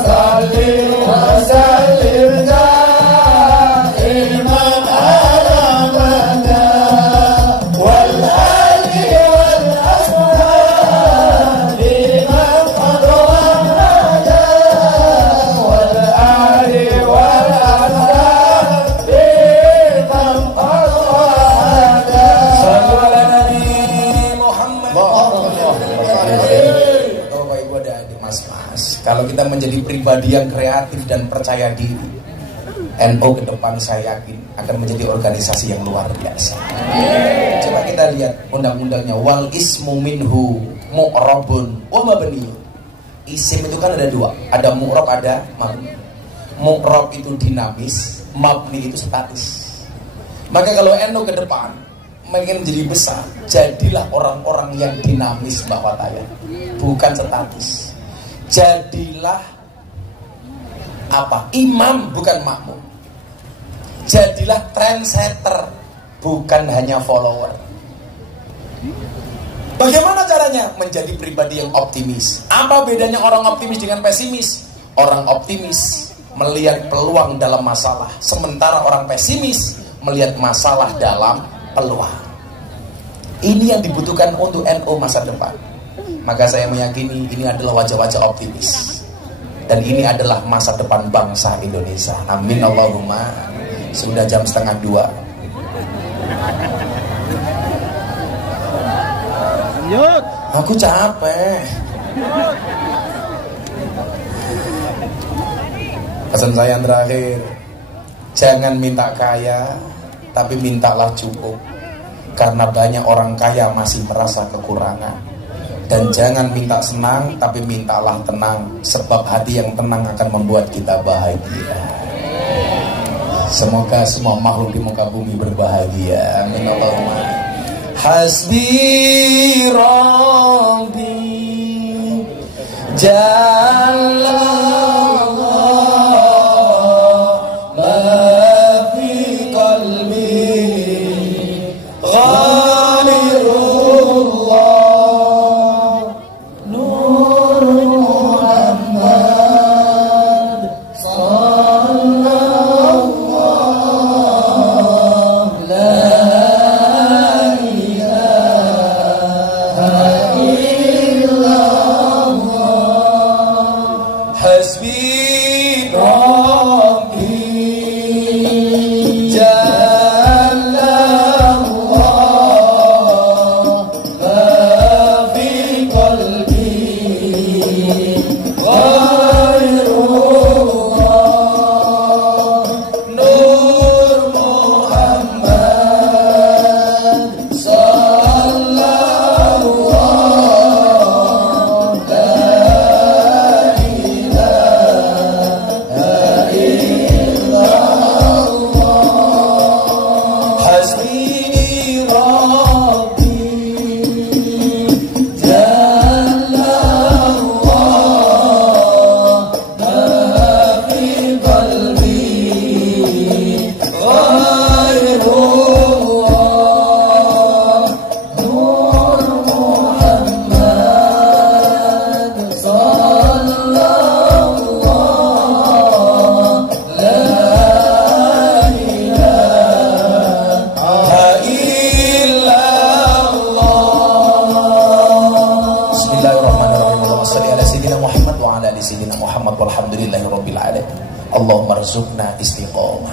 salli wa sallim daiman ala Muhammad wal ali wal ashab liman tadawada wal ali wal ashab liman tadawada. Sallu ala Nabi Muhammad. Bapak Ibu ada adik mas-mas, kalau kita menjadi pribadi yang kreatif dan percaya diri, NU ke depan saya yakin akan menjadi organisasi yang luar biasa. Coba kita lihat undang-undangnya. Wal ismu minhu mu'rabun wa mabni. Isim itu kan ada dua, ada mu'rab ada mabni. Mu'rab itu dinamis, mabni itu statis. Maka kalau NU ke depan ingin menjadi besar, jadilah orang-orang yang dinamis Mbak Fataya, bukan statis. Jadilah apa? Imam bukan makmum. Jadilah trendsetter, bukan hanya follower. Bagaimana caranya? Menjadi pribadi yang optimis. Apa bedanya orang optimis dengan pesimis? Orang optimis melihat peluang dalam masalah, sementara orang pesimis melihat masalah dalam peluang. Ini yang dibutuhkan untuk NU masa depan. Maka saya meyakini ini adalah wajah-wajah optimis. Dan ini adalah masa depan bangsa Indonesia. Amin Allahumma. Sudah jam 1:30. Aku capek. Pesan saya yang terakhir, jangan minta kaya, tapi mintalah cukup. Karena banyak orang kaya masih merasa kekurangan. Dan jangan minta senang, tapi mintalah tenang. Sebab hati yang tenang akan membuat kita bahagia. Semoga semua makhluk di muka bumi berbahagia. Amin Allahumma. Hasbi Rabbi Jalla Allahumma rzuqna istiqomah.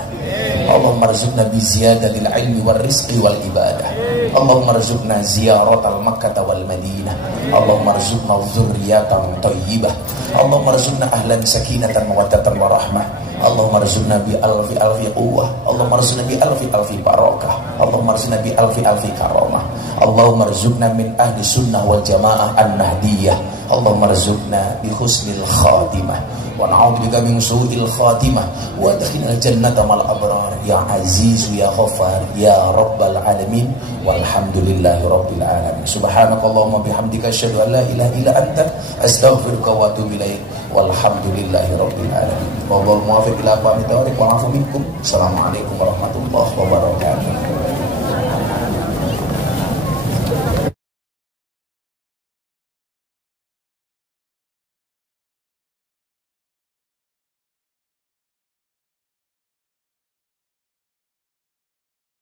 Allahumma rzuqna bi ziyadatil ilmi wal rizqi wal ibadah. Allahumma rzuqna ziyaratal Makkah wal Madinah. Allahumma rzuqna dzurriyyatan thayyibah. Allahumma rzuqna ahlan sakinatan mawaddatan warahmah. Allahumma rzuqna bi alfi alfi quwwah. Allahumma rzuqna bi alfi alfi barakah. Allahumma rzuqna bi alfi alfi karamah. Allahumma rzuqna min ahli sunnah wal jamaah an-nahdiyah. Allahumma rzuqna bi husnil khatimah wa na'udzubika min su'il khatimah wa adkhilna jannata mal abrar ya aziz ya ghaffar ya rabbal alamin walhamdulillahi rabbil alamin. Subhanakallahumma bihamdika asyhadu an la ilaha illa anta astaghfiruka wa atubu ilaik walhamdulillahi rabbil alamin. Wallahul muwaffiq ila aqwamit thoriq wa afu minkum. Assalamualaikum warahmatullahi wabarakatuh.